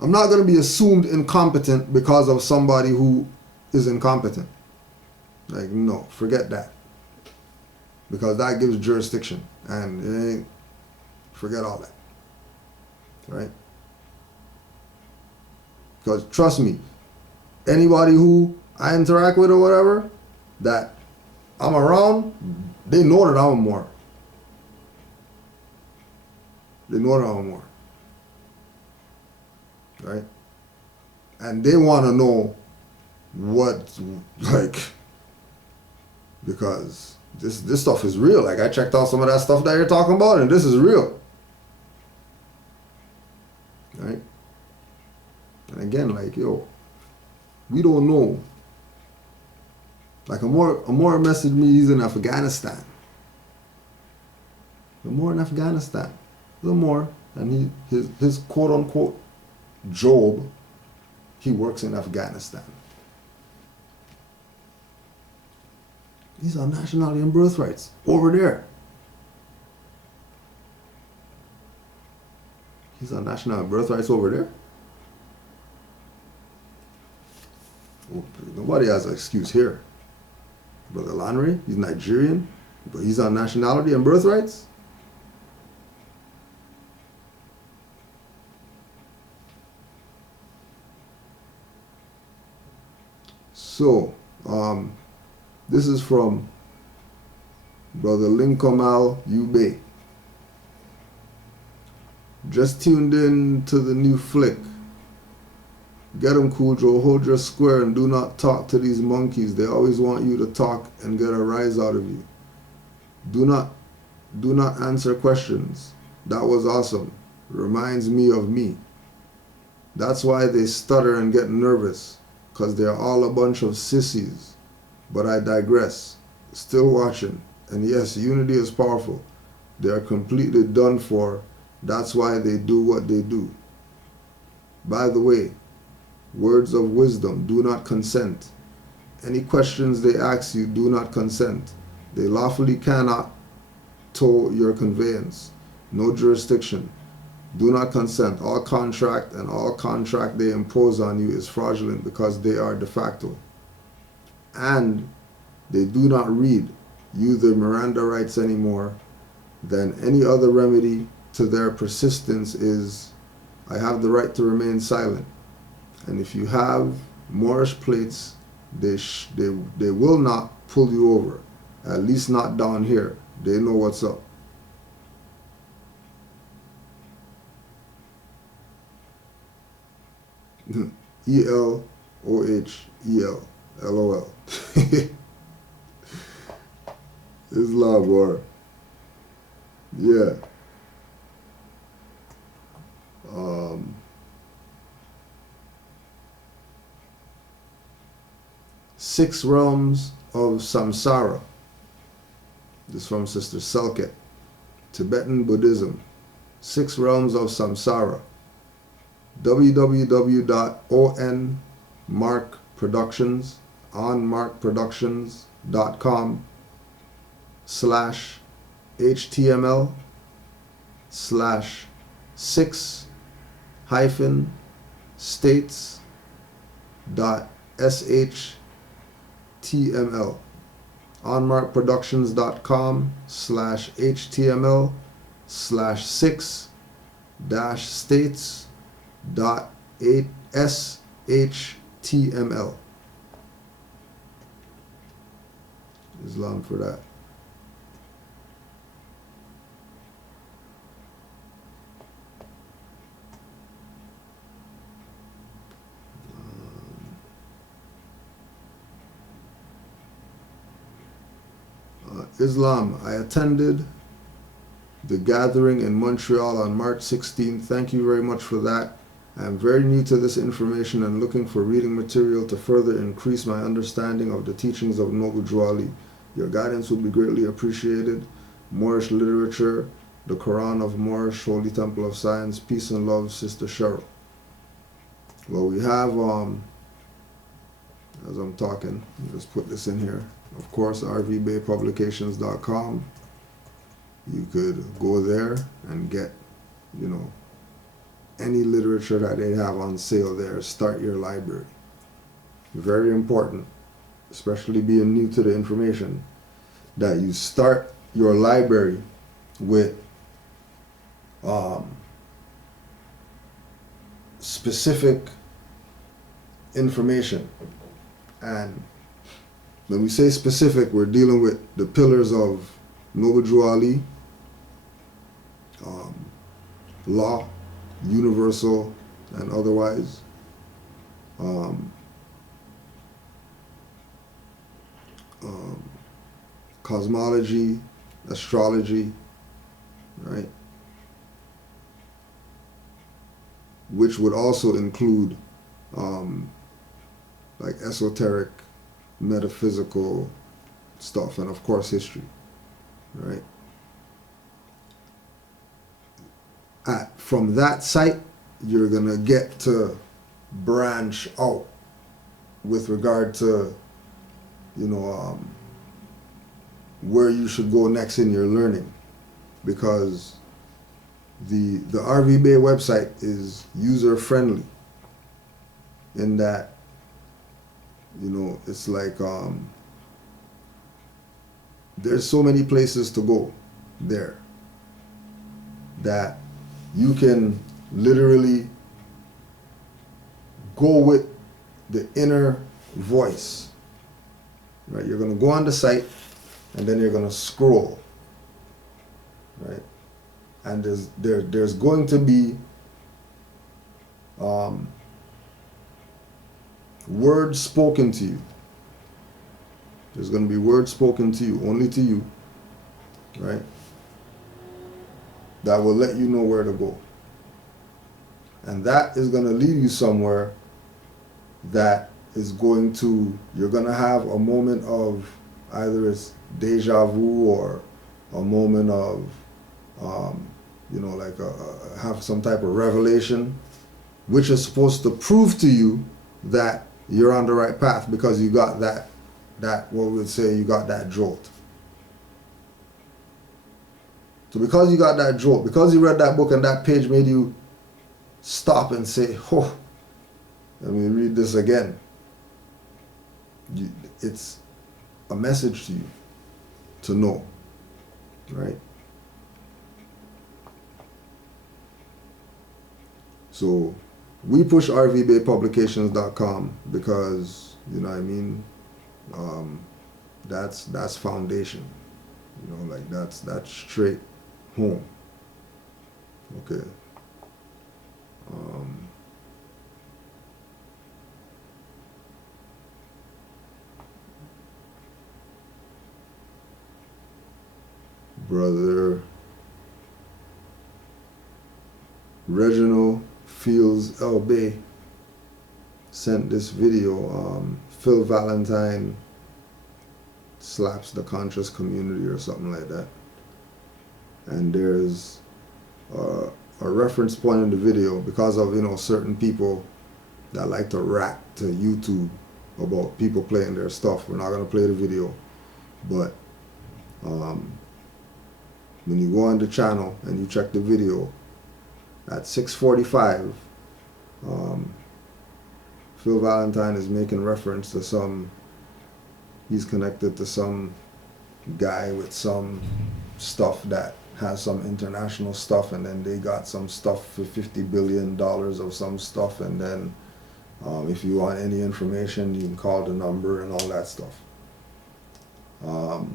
I'm not going to be assumed incompetent because of somebody who is incompetent. Like, no, forget that. Because that gives jurisdiction. And it ain't, forget all that. Right? Because trust me, anybody who I interact with or whatever, that I'm around, they know that I'm a Moor. They know that I'm a Moor. Right? And they want to know what, because this stuff is real. Like, I checked out some of that stuff that you're talking about, and this is real. Right? And again, we don't know. Like, a Moor messaged me, he's in Afghanistan. A Moor in Afghanistan. He's a Moor, and his quote unquote job, he works in Afghanistan. These are nationality and birthrights over there. These are national and birthrights over there. Nobody has an excuse here. Brother Lanry, he's Nigerian, but he's on nationality and birthrights. So, this is from Brother Linkomal Ube. Just tuned in to the new flick. Get 'em, Cool Joe. Hold your square and do not talk to these monkeys. They always want you to talk and get a rise out of you. Do not answer questions. That was awesome. Reminds me of me. That's why they stutter and get nervous, because they're all a bunch of sissies. But I digress. Still watching. And yes, unity is powerful. They are completely done for. That's why they do what they do. By the way, words of wisdom, do not consent. Any questions they ask you, do not consent. They lawfully cannot tow your conveyance. No jurisdiction. Do not consent. All contract and all contract they impose on you is fraudulent because they are de facto. And they do not read you the Miranda rights anymore. Then any other remedy to their persistence is, I have the right to remain silent. And if you have Moorish plates, they will not pull you over. At least not down here. They know what's up. ELOHEL. LOL. Islam, boy. Yeah. 6 Realms of Samsara. This is from Sister Selket. Tibetan Buddhism. 6 Realms of Samsara. www.onmarkproductions.com/html/6-states.html. onmarkproductions.com/html/6-states.html. Islam for that. Islam. I attended the gathering in Montreal on March 16th. Thank you very much for that. I am very new to this information and looking for reading material to further increase my understanding of the teachings of Noble Drew Ali. Your guidance would be greatly appreciated. Moorish literature, the Quran of Moorish, Holy Temple of Science. Peace and love, Sister Cheryl. Well, we have, as I'm talking, just put this in here. Of course, rvbaypublications.com. You could go there and get, any literature that they have on sale there. Start your library. Very important, especially being new to the information, that you start your library with specific information. And when we say specific, we're dealing with the pillars of Noble Drew Ali, law, universal and otherwise, cosmology, astrology, right? Which would also include like esoteric, metaphysical stuff, and of course history, right? From that site, you're gonna get to branch out with regard to, where you should go next in your learning, because the RV Bay website is user friendly in that, it's like there's so many places to go there that you can literally go with the inner voice, right? You're going to go on the site and then you're going to scroll, right? And there's going to be words spoken to you. There's going to be words spoken to you, only to you, right? That will let you know where to go. And that is going to lead you somewhere that is going to, you're going to have a moment of either it's deja vu or a moment of, have some type of revelation, which is supposed to prove to you that you're on the right path because you got that what we would say, you got that jolt. So because you got that jolt, because you read that book and that page made you stop and say, oh, let me read this again. It's a message to you to know, right? So we push rvbaypublications.com because, that's foundation. That's straight home. Okay. Brother Reginald Fields L. Bay sent this video, Phil Valentine slaps the conscious community or something like that. And there's a reference point in the video because of, certain people that like to rap to YouTube about people playing their stuff. We're not going to play the video, but when you go on the channel and you check the video at 6:45, Phil Valentine is making reference to he's connected to some guy with some stuff that has some international stuff, and then they got some stuff for $50 billion of some stuff, and then if you want any information, you can call the number and all that stuff. The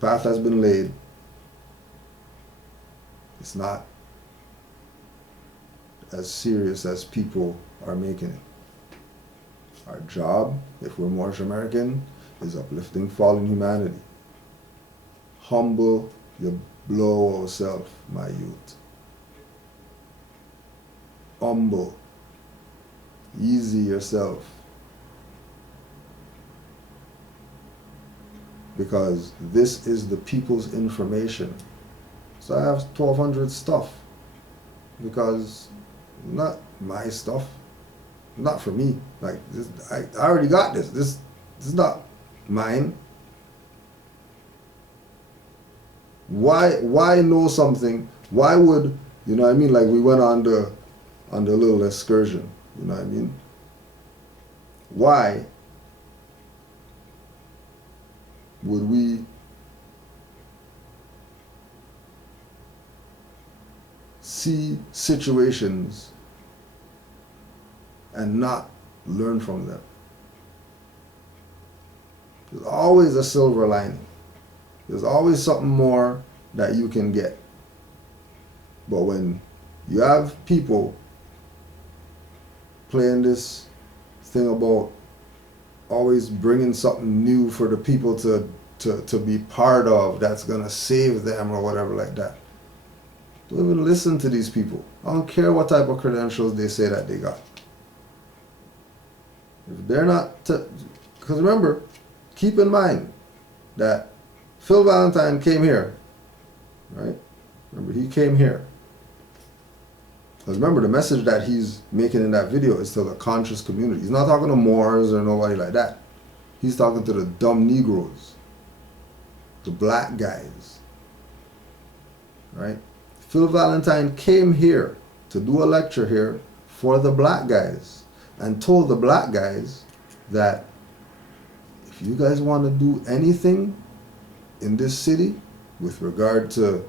path has been laid. It's not as serious as people are making it. Our job, if we're Moorish American, is uplifting fallen humanity. Humble your blow self, my youth. Humble. Easy yourself. Because this is the people's information. So I have 1,200 stuff. Because not my stuff. Not for me. Like this, I already got this. This is not mine. Why know something? Why would, like we went on the little excursion, Why would we see situations and not learn from them? There's always a silver lining. There's always something more that you can get. But when you have people playing this thing about always bringing something new for the people to be part of, that's gonna save them or whatever like that, don't even listen to these people. I don't care what type of credentials they say that they got. If they're not, because remember, keep in mind that Phil Valentine came here, right? Remember, he came here. Because remember, the message that he's making in that video is to the conscious community. He's not talking to Moors or nobody like that. He's talking to the dumb Negroes, the black guys, right? Phil Valentine came here to do a lecture here for the black guys and told the black guys that if you guys want to do anything in this city with regard to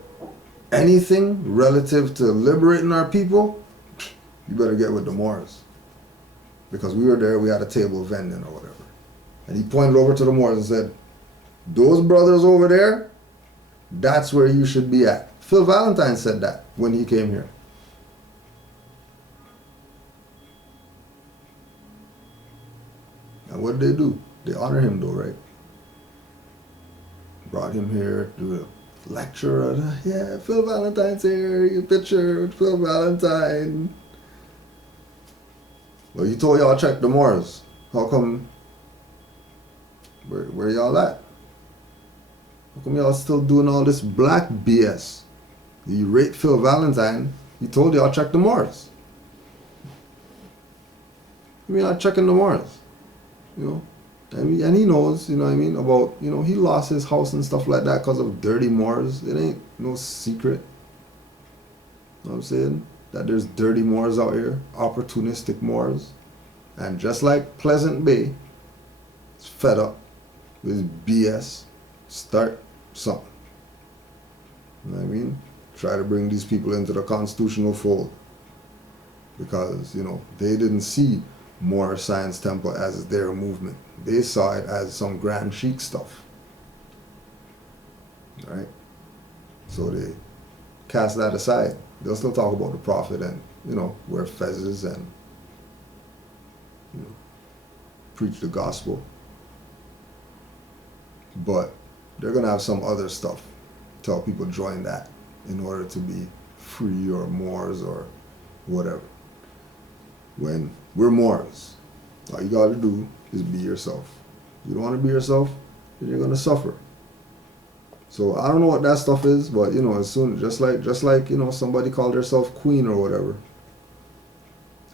anything relative to liberating our people, you better get with the Moors. Because we were there, we had a table vending or whatever. And he pointed over to the Moors and said, those brothers over there, that's where you should be at. Phil Valentine said that when he came here. And what did they do? They honor him though, right? Brought him here to do a lecture. Yeah, Phil Valentine's here. Your picture with Phil Valentine. Well, you told y'all check the Moors. How come? Where y'all at? How come y'all still doing all this black BS? You rate Phil Valentine. He told y'all check the Moors. You mean not checking the Moors? And he knows, about, he lost his house and stuff like that because of dirty Moors. It ain't no secret. You know what I'm saying? That there's dirty Moors out here, opportunistic Moors. And just like Pleasant Bay, it's fed up with BS. Start something. You know what I mean? Try to bring these people into the constitutional fold. Because, they didn't see Moorish Science Temple as their movement. They saw it as some grand chic stuff. Right? So they cast that aside. They'll still talk about the Prophet and, wear fezzes and, preach the gospel. But they're going to have some other stuff. Tell people join that in order to be free or Moors or whatever. when we're Moors. All you gotta do is be yourself. You don't wanna be yourself, then you're gonna suffer. So I don't know what that stuff is, but you know, as soon just like you know, somebody called herself queen or whatever.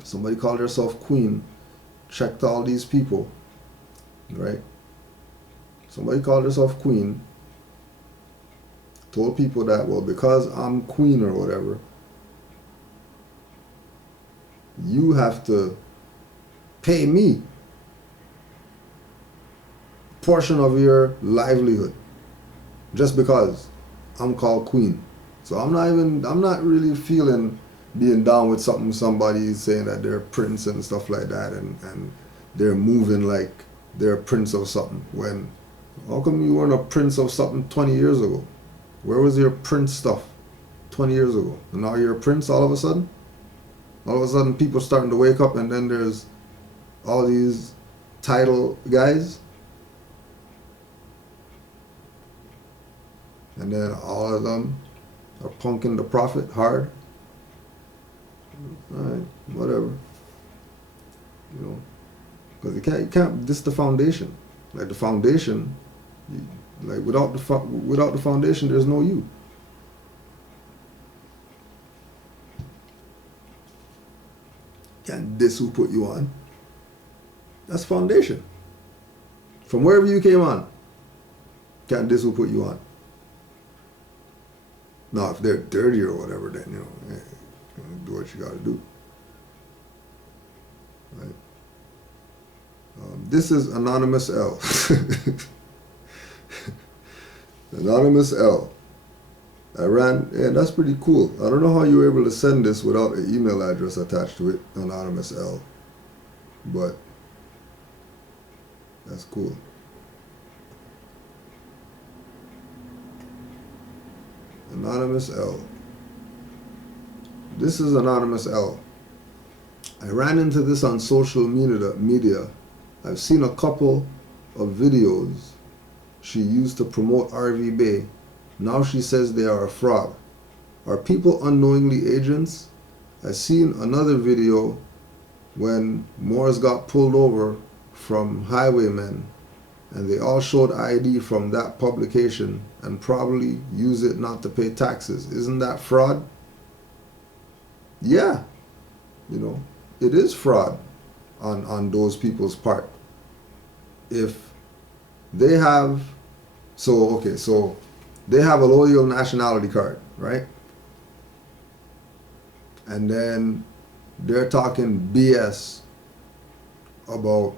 Somebody called herself queen, checked all these people, right? Somebody called herself queen, told people that, well, because I'm queen or whatever, you have to pay me a portion of your livelihood just because I'm called queen. So I'm not really feeling being down with somebody saying that they're a prince and stuff like that, and they're moving like they're a prince of something. When, how come you weren't a prince of something 20 years ago? Where was your prince stuff 20 years ago? And now you're a prince all of a sudden? All of a sudden people starting to wake up, and then there's all these title guys, and then all of them are punking the prophet hard. Alright, whatever. You know, because you can't. This is the foundation. Like the foundation, like without the foundation, there's no you. Can't diss who put you on. That's foundation. From wherever you came on, can't diss who put you on. Now, if they're dirty or whatever, then you know, hey, do what you got to do. Right? This is Anonymous L. Anonymous L. Yeah, that's pretty cool. I don't know how you were able to send this without an email address attached to it, Anonymous L. But that's cool. Anonymous L. This is Anonymous L. I ran into this on social media. I've seen a couple of videos she used to promote RV Bay. Now she says they are a fraud. Are people unknowingly agents? I seen another video when Moors got pulled over from highwaymen, and they all showed ID from that publication and probably use it not to pay taxes. Isn't that fraud? Yeah, you know, it is fraud on those people's part. If they have, so they have a loyal nationality card, right? And then they're talking BS about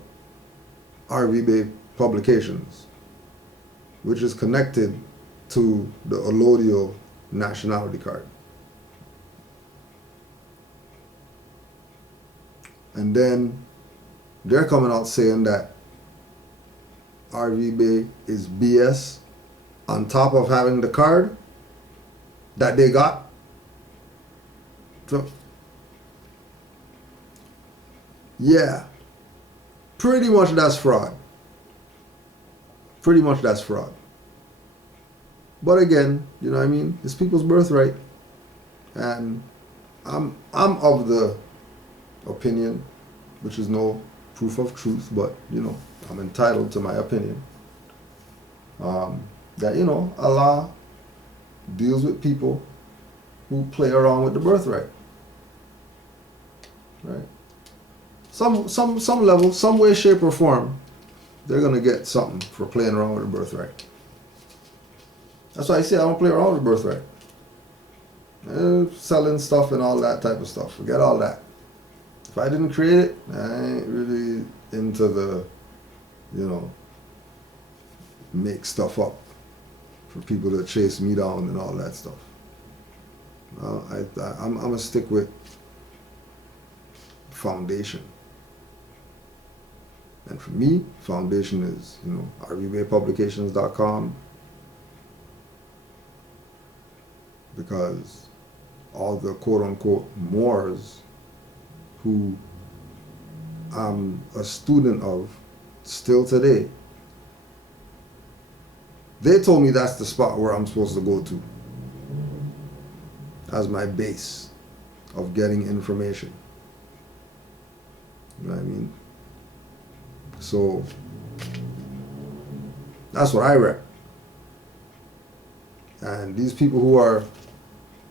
RV Bay publications, which is connected to the allodial nationality card. And then they're coming out saying that RV Bay is BS on top of having the card that they got. So, yeah, pretty much that's fraud. Pretty much that's fraud. But again, you know what I mean? It's people's birthright. And I'm of the opinion, which is no proof of truth, but you know, I'm entitled to my opinion, that you know, Allah deals with people who play around with the birthright, right? Some level, some way, shape or form, they're gonna get something for playing around with the birthright. That's why I say I don't play around with the birthright. Selling stuff and all that type of stuff, forget all that. If I didn't create it, I ain't really into the, you know, make stuff up for people to chase me down and all that stuff. I'm gonna stick with foundation. And for me, foundation is, you know, rvbaypublications.com, because all the quote-unquote Moors who I'm a student of still today, they told me that's the spot where I'm supposed to go to as my base of getting information. You know what I mean? So that's what I rep. And these people who are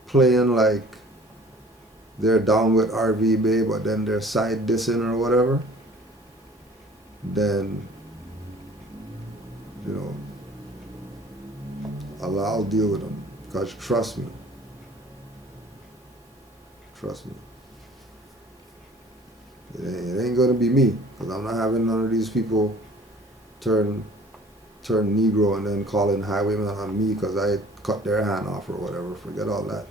playing like they're down with RV Bay, but then they're side dissing or whatever, then, you know, I'll deal with them. Because trust me. Trust me. It ain't gonna be me. Because I'm not having none of these people turn Negro and then calling highwaymen on me because I cut their hand off or whatever. Forget all that.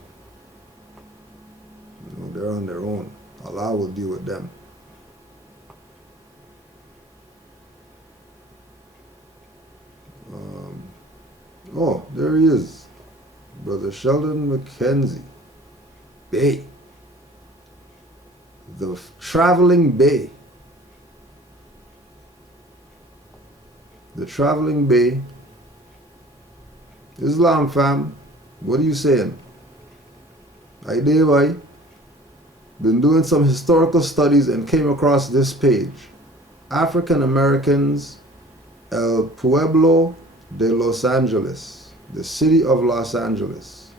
You know, they're on their own. Allah will deal with them. Oh, there he is. Brother Sheldon McKenzie. Bay. The traveling bay. The traveling bay. Islam, fam. What are you saying? I did, boy. Been doing some historical studies and came across this page. African Americans, El Pueblo de Los Angeles, the city of Los Angeles.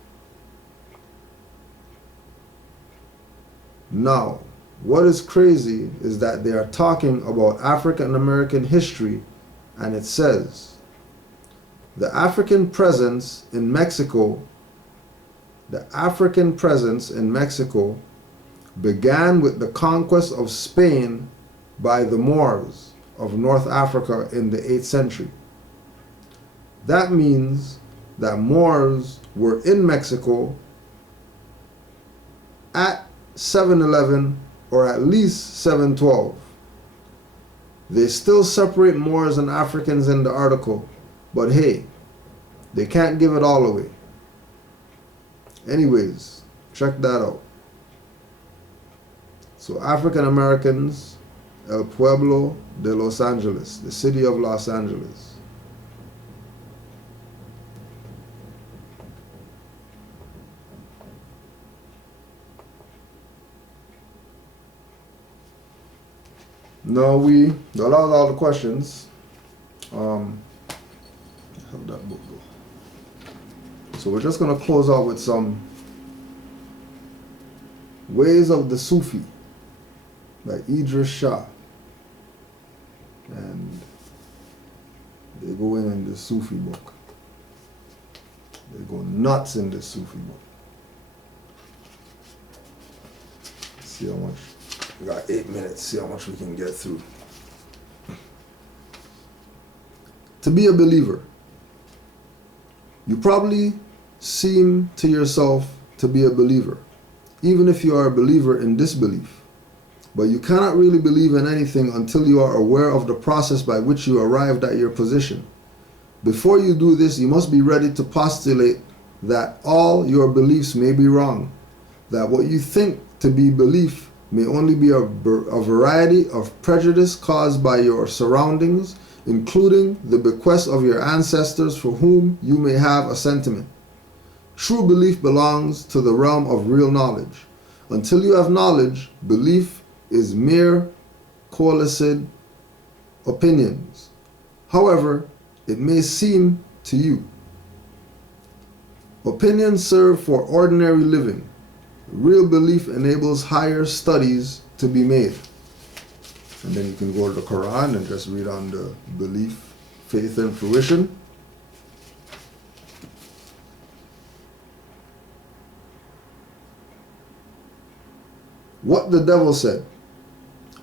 Now, what is crazy is that they are talking about African American history, and it says the African presence in Mexico began with the conquest of Spain by the Moors of North Africa in the 8th century. That means that Moors were in Mexico at 711 or at least 712. They still separate Moors and Africans in the article, but hey, they can't give it all away. Anyways, check that out. So African Americans, El Pueblo de Los Angeles, the city of Los Angeles. No, that was all the questions. How did that book go? So we're just gonna close out with some Ways of the Sufi by Idris Shah. And they go in the Sufi book. They go nuts in the Sufi book. Let's see how much. We got 8 minutes, see how much we can get through. To be a believer. You probably seem to yourself to be a believer, even if you are a believer in disbelief. But you cannot really believe in anything until you are aware of the process by which you arrived at your position. Before you do this, you must be ready to postulate that all your beliefs may be wrong, that what you think to be belief may only be a variety of prejudice caused by your surroundings, including the bequests of your ancestors for whom you may have a sentiment. True belief belongs to the realm of real knowledge. Until you have knowledge, belief is mere coalesced opinions, however it may seem to you. Opinions serve for ordinary living. Real belief enables higher studies to be made. And then you can go to the Quran and just read on the belief, faith, and fruition. What the devil said.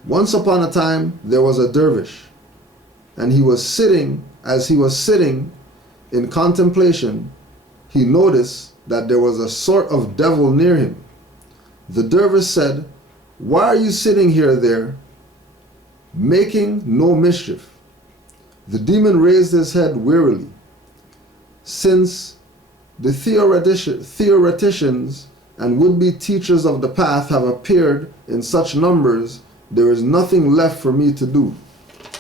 Once upon a time there was a dervish, and as he was sitting in contemplation, he noticed that there was a sort of devil near him. The dervish said, "Why are you sitting there, making no mischief?" The demon raised his head wearily. Since the theoreticians and would-be teachers of the path have appeared in such numbers, there is nothing left for me to do.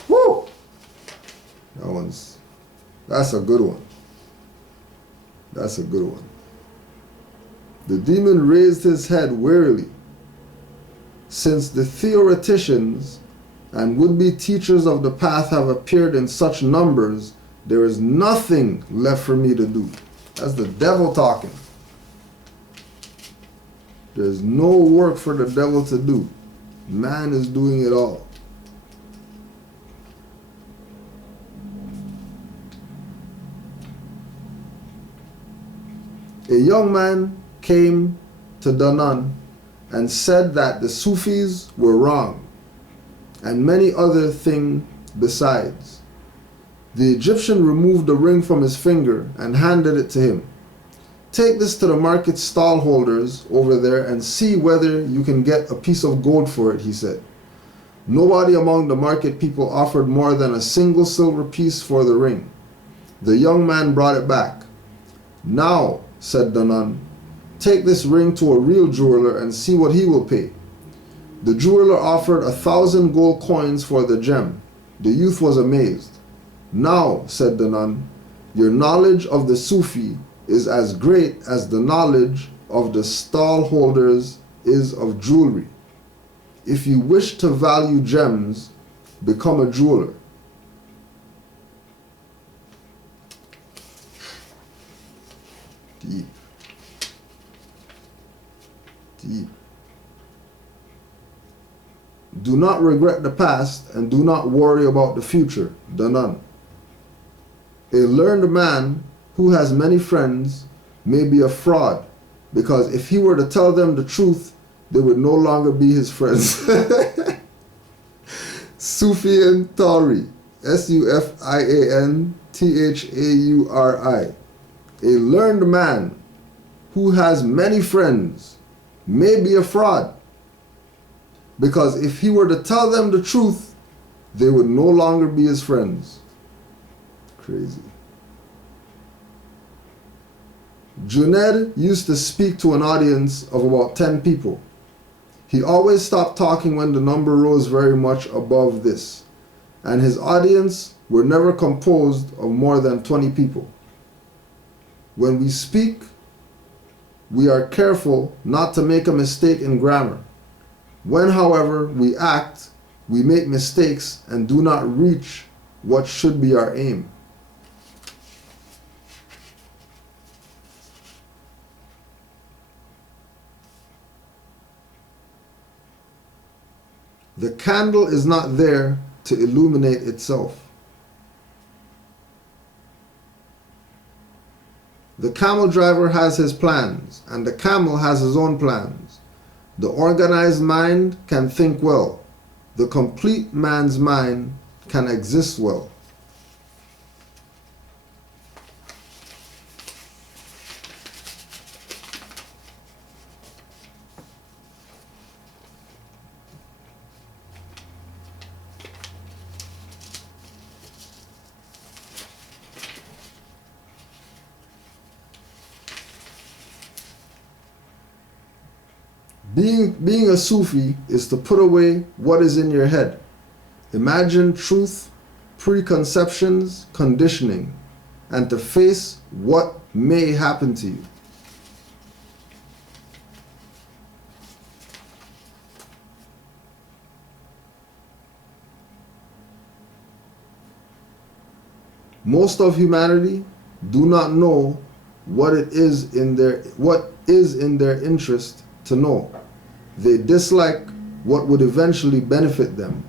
Woo! That's a good one. That's a good one. The demon raised his head wearily. Since the theoreticians and would-be teachers of the path have appeared in such numbers, there is nothing left for me to do. That's the devil talking. There's no work for the devil to do. Man is doing it all. A young man came to Danaan and said that the Sufis were wrong, and many other things besides. The Egyptian removed the ring from his finger and handed it to him. Take this to the market stall holders over there and see whether you can get a piece of gold for it, he said. Nobody among the market people offered more than a single silver piece for the ring. The young man brought it back. Now, said Danaan, take this ring to a real jeweler and see what he will pay. The jeweler offered 1,000 gold coins for the gem. The youth was amazed. Now, said Danaan, your knowledge of the Sufi is as great as the knowledge of the stall holders is of jewelry. If you wish to value gems, become a jeweler. Deep. Deep. Do not regret the past and do not worry about the future. Danaan. A learned man who has many friends may be a fraud, because if he were to tell them the truth, they would no longer be his friends. Sufyan Thauri, Sufianthauri. A learned man who has many friends may be a fraud, because if he were to tell them the truth, they would no longer be his friends. Crazy. Junaid used to speak to an audience of about 10 people. He always stopped talking when the number rose very much above this, and his audience were never composed of more than 20 people. When we speak, we are careful not to make a mistake in grammar. When, however, we act, we make mistakes and do not reach what should be our aim. The candle is not there to illuminate itself. The camel driver has his plans, and the camel has his own plans. The organized mind can think well. The complete man's mind can exist well. Being a Sufi is to put away what is in your head. Imagine truth, preconceptions, conditioning, and to face what may happen to you. Most of humanity do not know what is in their interest to know. They dislike what would eventually benefit them.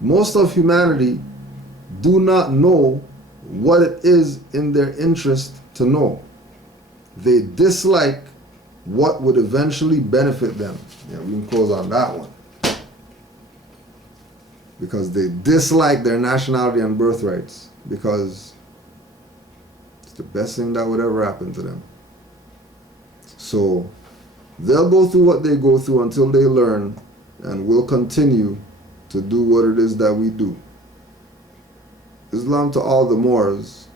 Most of humanity do not know what it is in their interest to know. They dislike what would eventually benefit them. Yeah, we can close on that one. Because they dislike their nationality and birthrights, because it's the best thing that would ever happen to them. So they'll go through what they go through until they learn, and we'll continue to do what it is that we do. Islam to all the Moors.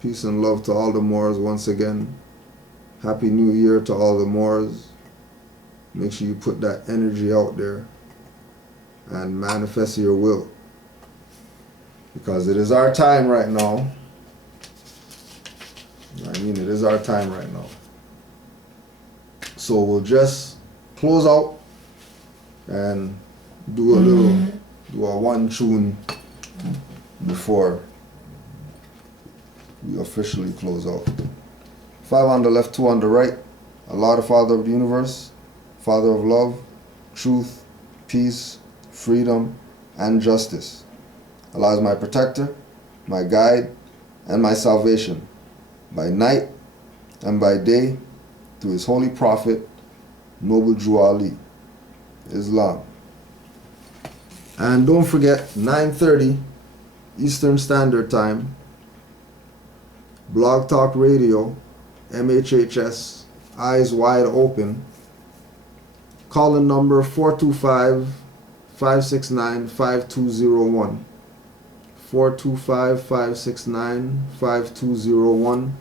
Peace and love to all the Moors once again. Happy New Year to all the Moors. Make sure you put that energy out there and manifest your will, because it is our time right now. I mean, it is our time right now. So we'll just close out and do a one tune before we officially close out. 5 on the left, 2 on the right. Allah, the Father of the universe, Father of love, truth, peace, freedom, and justice. Allah is my protector, my guide, and my salvation, by night and by day, through his holy prophet, Noble Drew Ali, Islam. And don't forget, 9:30 Eastern Standard Time, Blog Talk Radio, MHHS, Eyes Wide Open. Call-in number 425-569-5201. 425-569-5201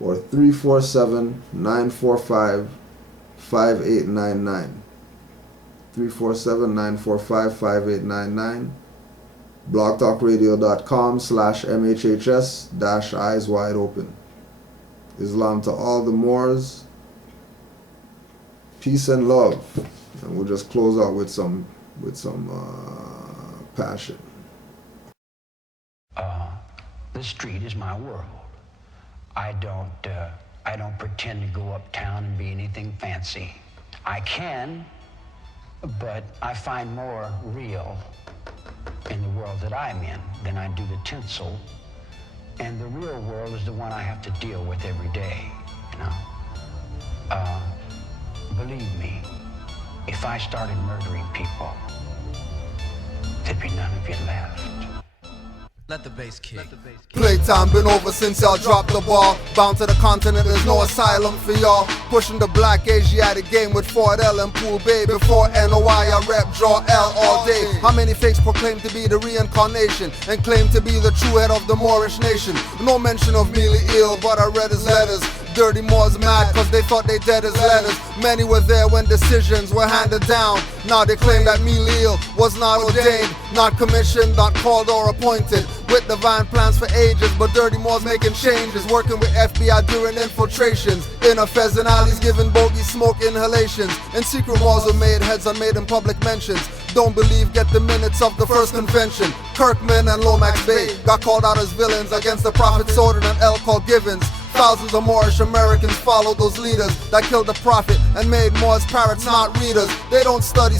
or 347-945-5899. 347-945-5899. blogtalkradio.com/MHHS-Eyes Wide Open. Islam to all the Moors. Peace and love. And we'll just close out with some passion. The street is my world. I don't pretend to go uptown and be anything fancy. I can, but I find more real in the world that I'm in than I do the tinsel. And the real world is the one I have to deal with every day, you know. Believe me, if I started murdering people, there'd be none of you left. Let the bass kick. Playtime been over since y'all dropped the ball. Bound to the continent, there's no asylum for y'all. Pushing the black Asiatic game with Ford L and Pool Bay. Before NOI, I rep draw L all day. How many fakes proclaim to be the reincarnation and claim to be the true head of the Moorish nation? No mention of Mealy Ill, but I read his letters. Dirty Moors mad cause they thought they dead as letters. Many were there when decisions were handed down. Now they claim that Mealy was not ordained, not commissioned, not called or appointed, with divine plans for ages. But Dirty Moors making changes, working with FBI during infiltrations. In a pheasant alleys giving bogey smoke inhalations. And secret wars were made, heads unmade in public mentions. Don't believe, get the minutes of the first convention. Kirkman and Lomax Bay got called out as villains against the Prophet Soden and L. Called Givens. Thousands of Moorish Americans followed those leaders that killed the prophet and made Moors parrots, not readers. They don't study,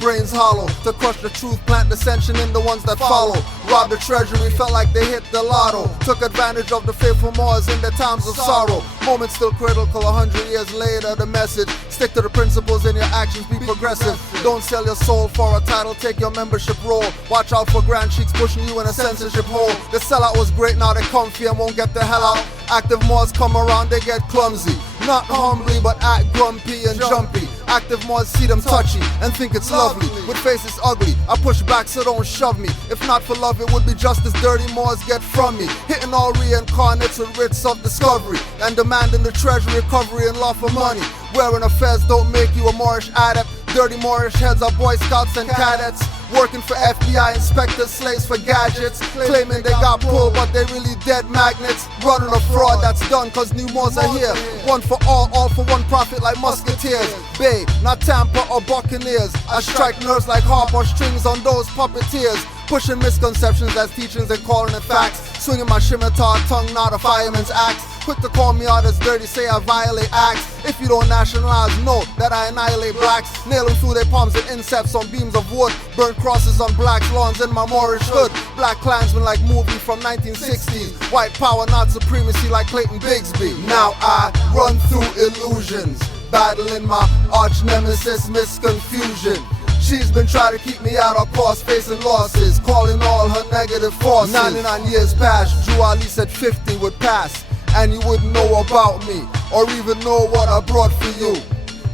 brains hollow. To crush the truth, plant dissension in the ones that follow. Robbed the treasury, felt like they hit the lotto. Took advantage of the faithful Moors in their times of sorrow. Moments still critical, 100 years later, the message. Stick to the principles in your actions, be progressive. Don't sell your soul for a title, take your membership role. Watch out for grand cheeks pushing you in a censorship hole. The sellout was great, now they comfy and won't get the hell out. Active Moors come around, they get clumsy. Not humbly, but act grumpy and jumpy. Active Moors see them touchy and think it's lovely. With faces ugly, I push back so don't shove me. If not for love, it would be just as Dirty Moors get from me. Hitting all reincarnates with writs of discovery and demanding the treasury recovery and law for money. Wearing a fez don't make you a Moorish adept. Dirty Moorish heads are Boy Scouts and cadets. Working for FBI inspectors, slaves for gadgets. Claiming they got pulled, but they really dead magnets. Running a fraud that's done cause new Moors are here. One for all for one profit like musketeers. Bay, not Tampa or Buccaneers. I strike nerves like harp or strings on those puppeteers. Pushing misconceptions as teachings and calling it facts. Swinging my scimitar tongue, not a fireman's axe. Quick to call me out as dirty, say I violate acts. If you don't nationalize, know that I annihilate blacks. Nail them through their palms and incepts on beams of wood. Burn crosses on black lawns in my Moorish hood. Black Klansmen like movie from 1960s. White power, not supremacy like Clayton Bigsby. Now I run through illusions, battling my arch nemesis, misconfusion. She's been trying to keep me out of course, facing losses, calling all her negative forces. 99 years past, Drew Ali said 50 would pass, and you wouldn't know about me, or even know what I brought for you.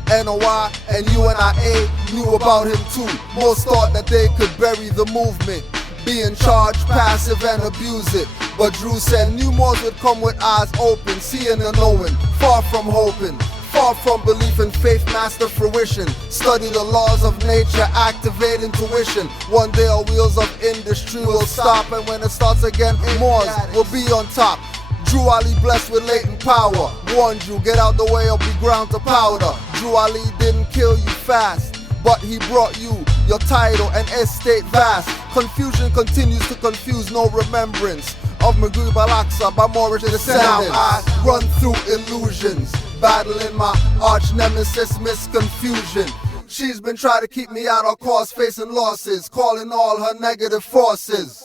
NOI and UNIA knew about him too. Most thought that they could bury the movement, be in charge, passive and abuse it. But Drew said new Moors would come with eyes open, seeing and knowing, far from hoping. Far from belief in faith, master fruition. Study the laws of nature, activate intuition. One day our wheels of industry will stop, and when it starts again, Moors will be on top. Drew Ali blessed with latent power. Warned you, get out the way or be ground to powder. Drew Ali didn't kill you fast, but he brought you your title and estate vast. Confusion continues to confuse, no remembrance of Maghrib al-Aqsa by Moorish descendants. Now I run through illusions, battling my arch nemesis misconfusion. She's been trying to keep me out of course, facing losses, calling all her negative forces.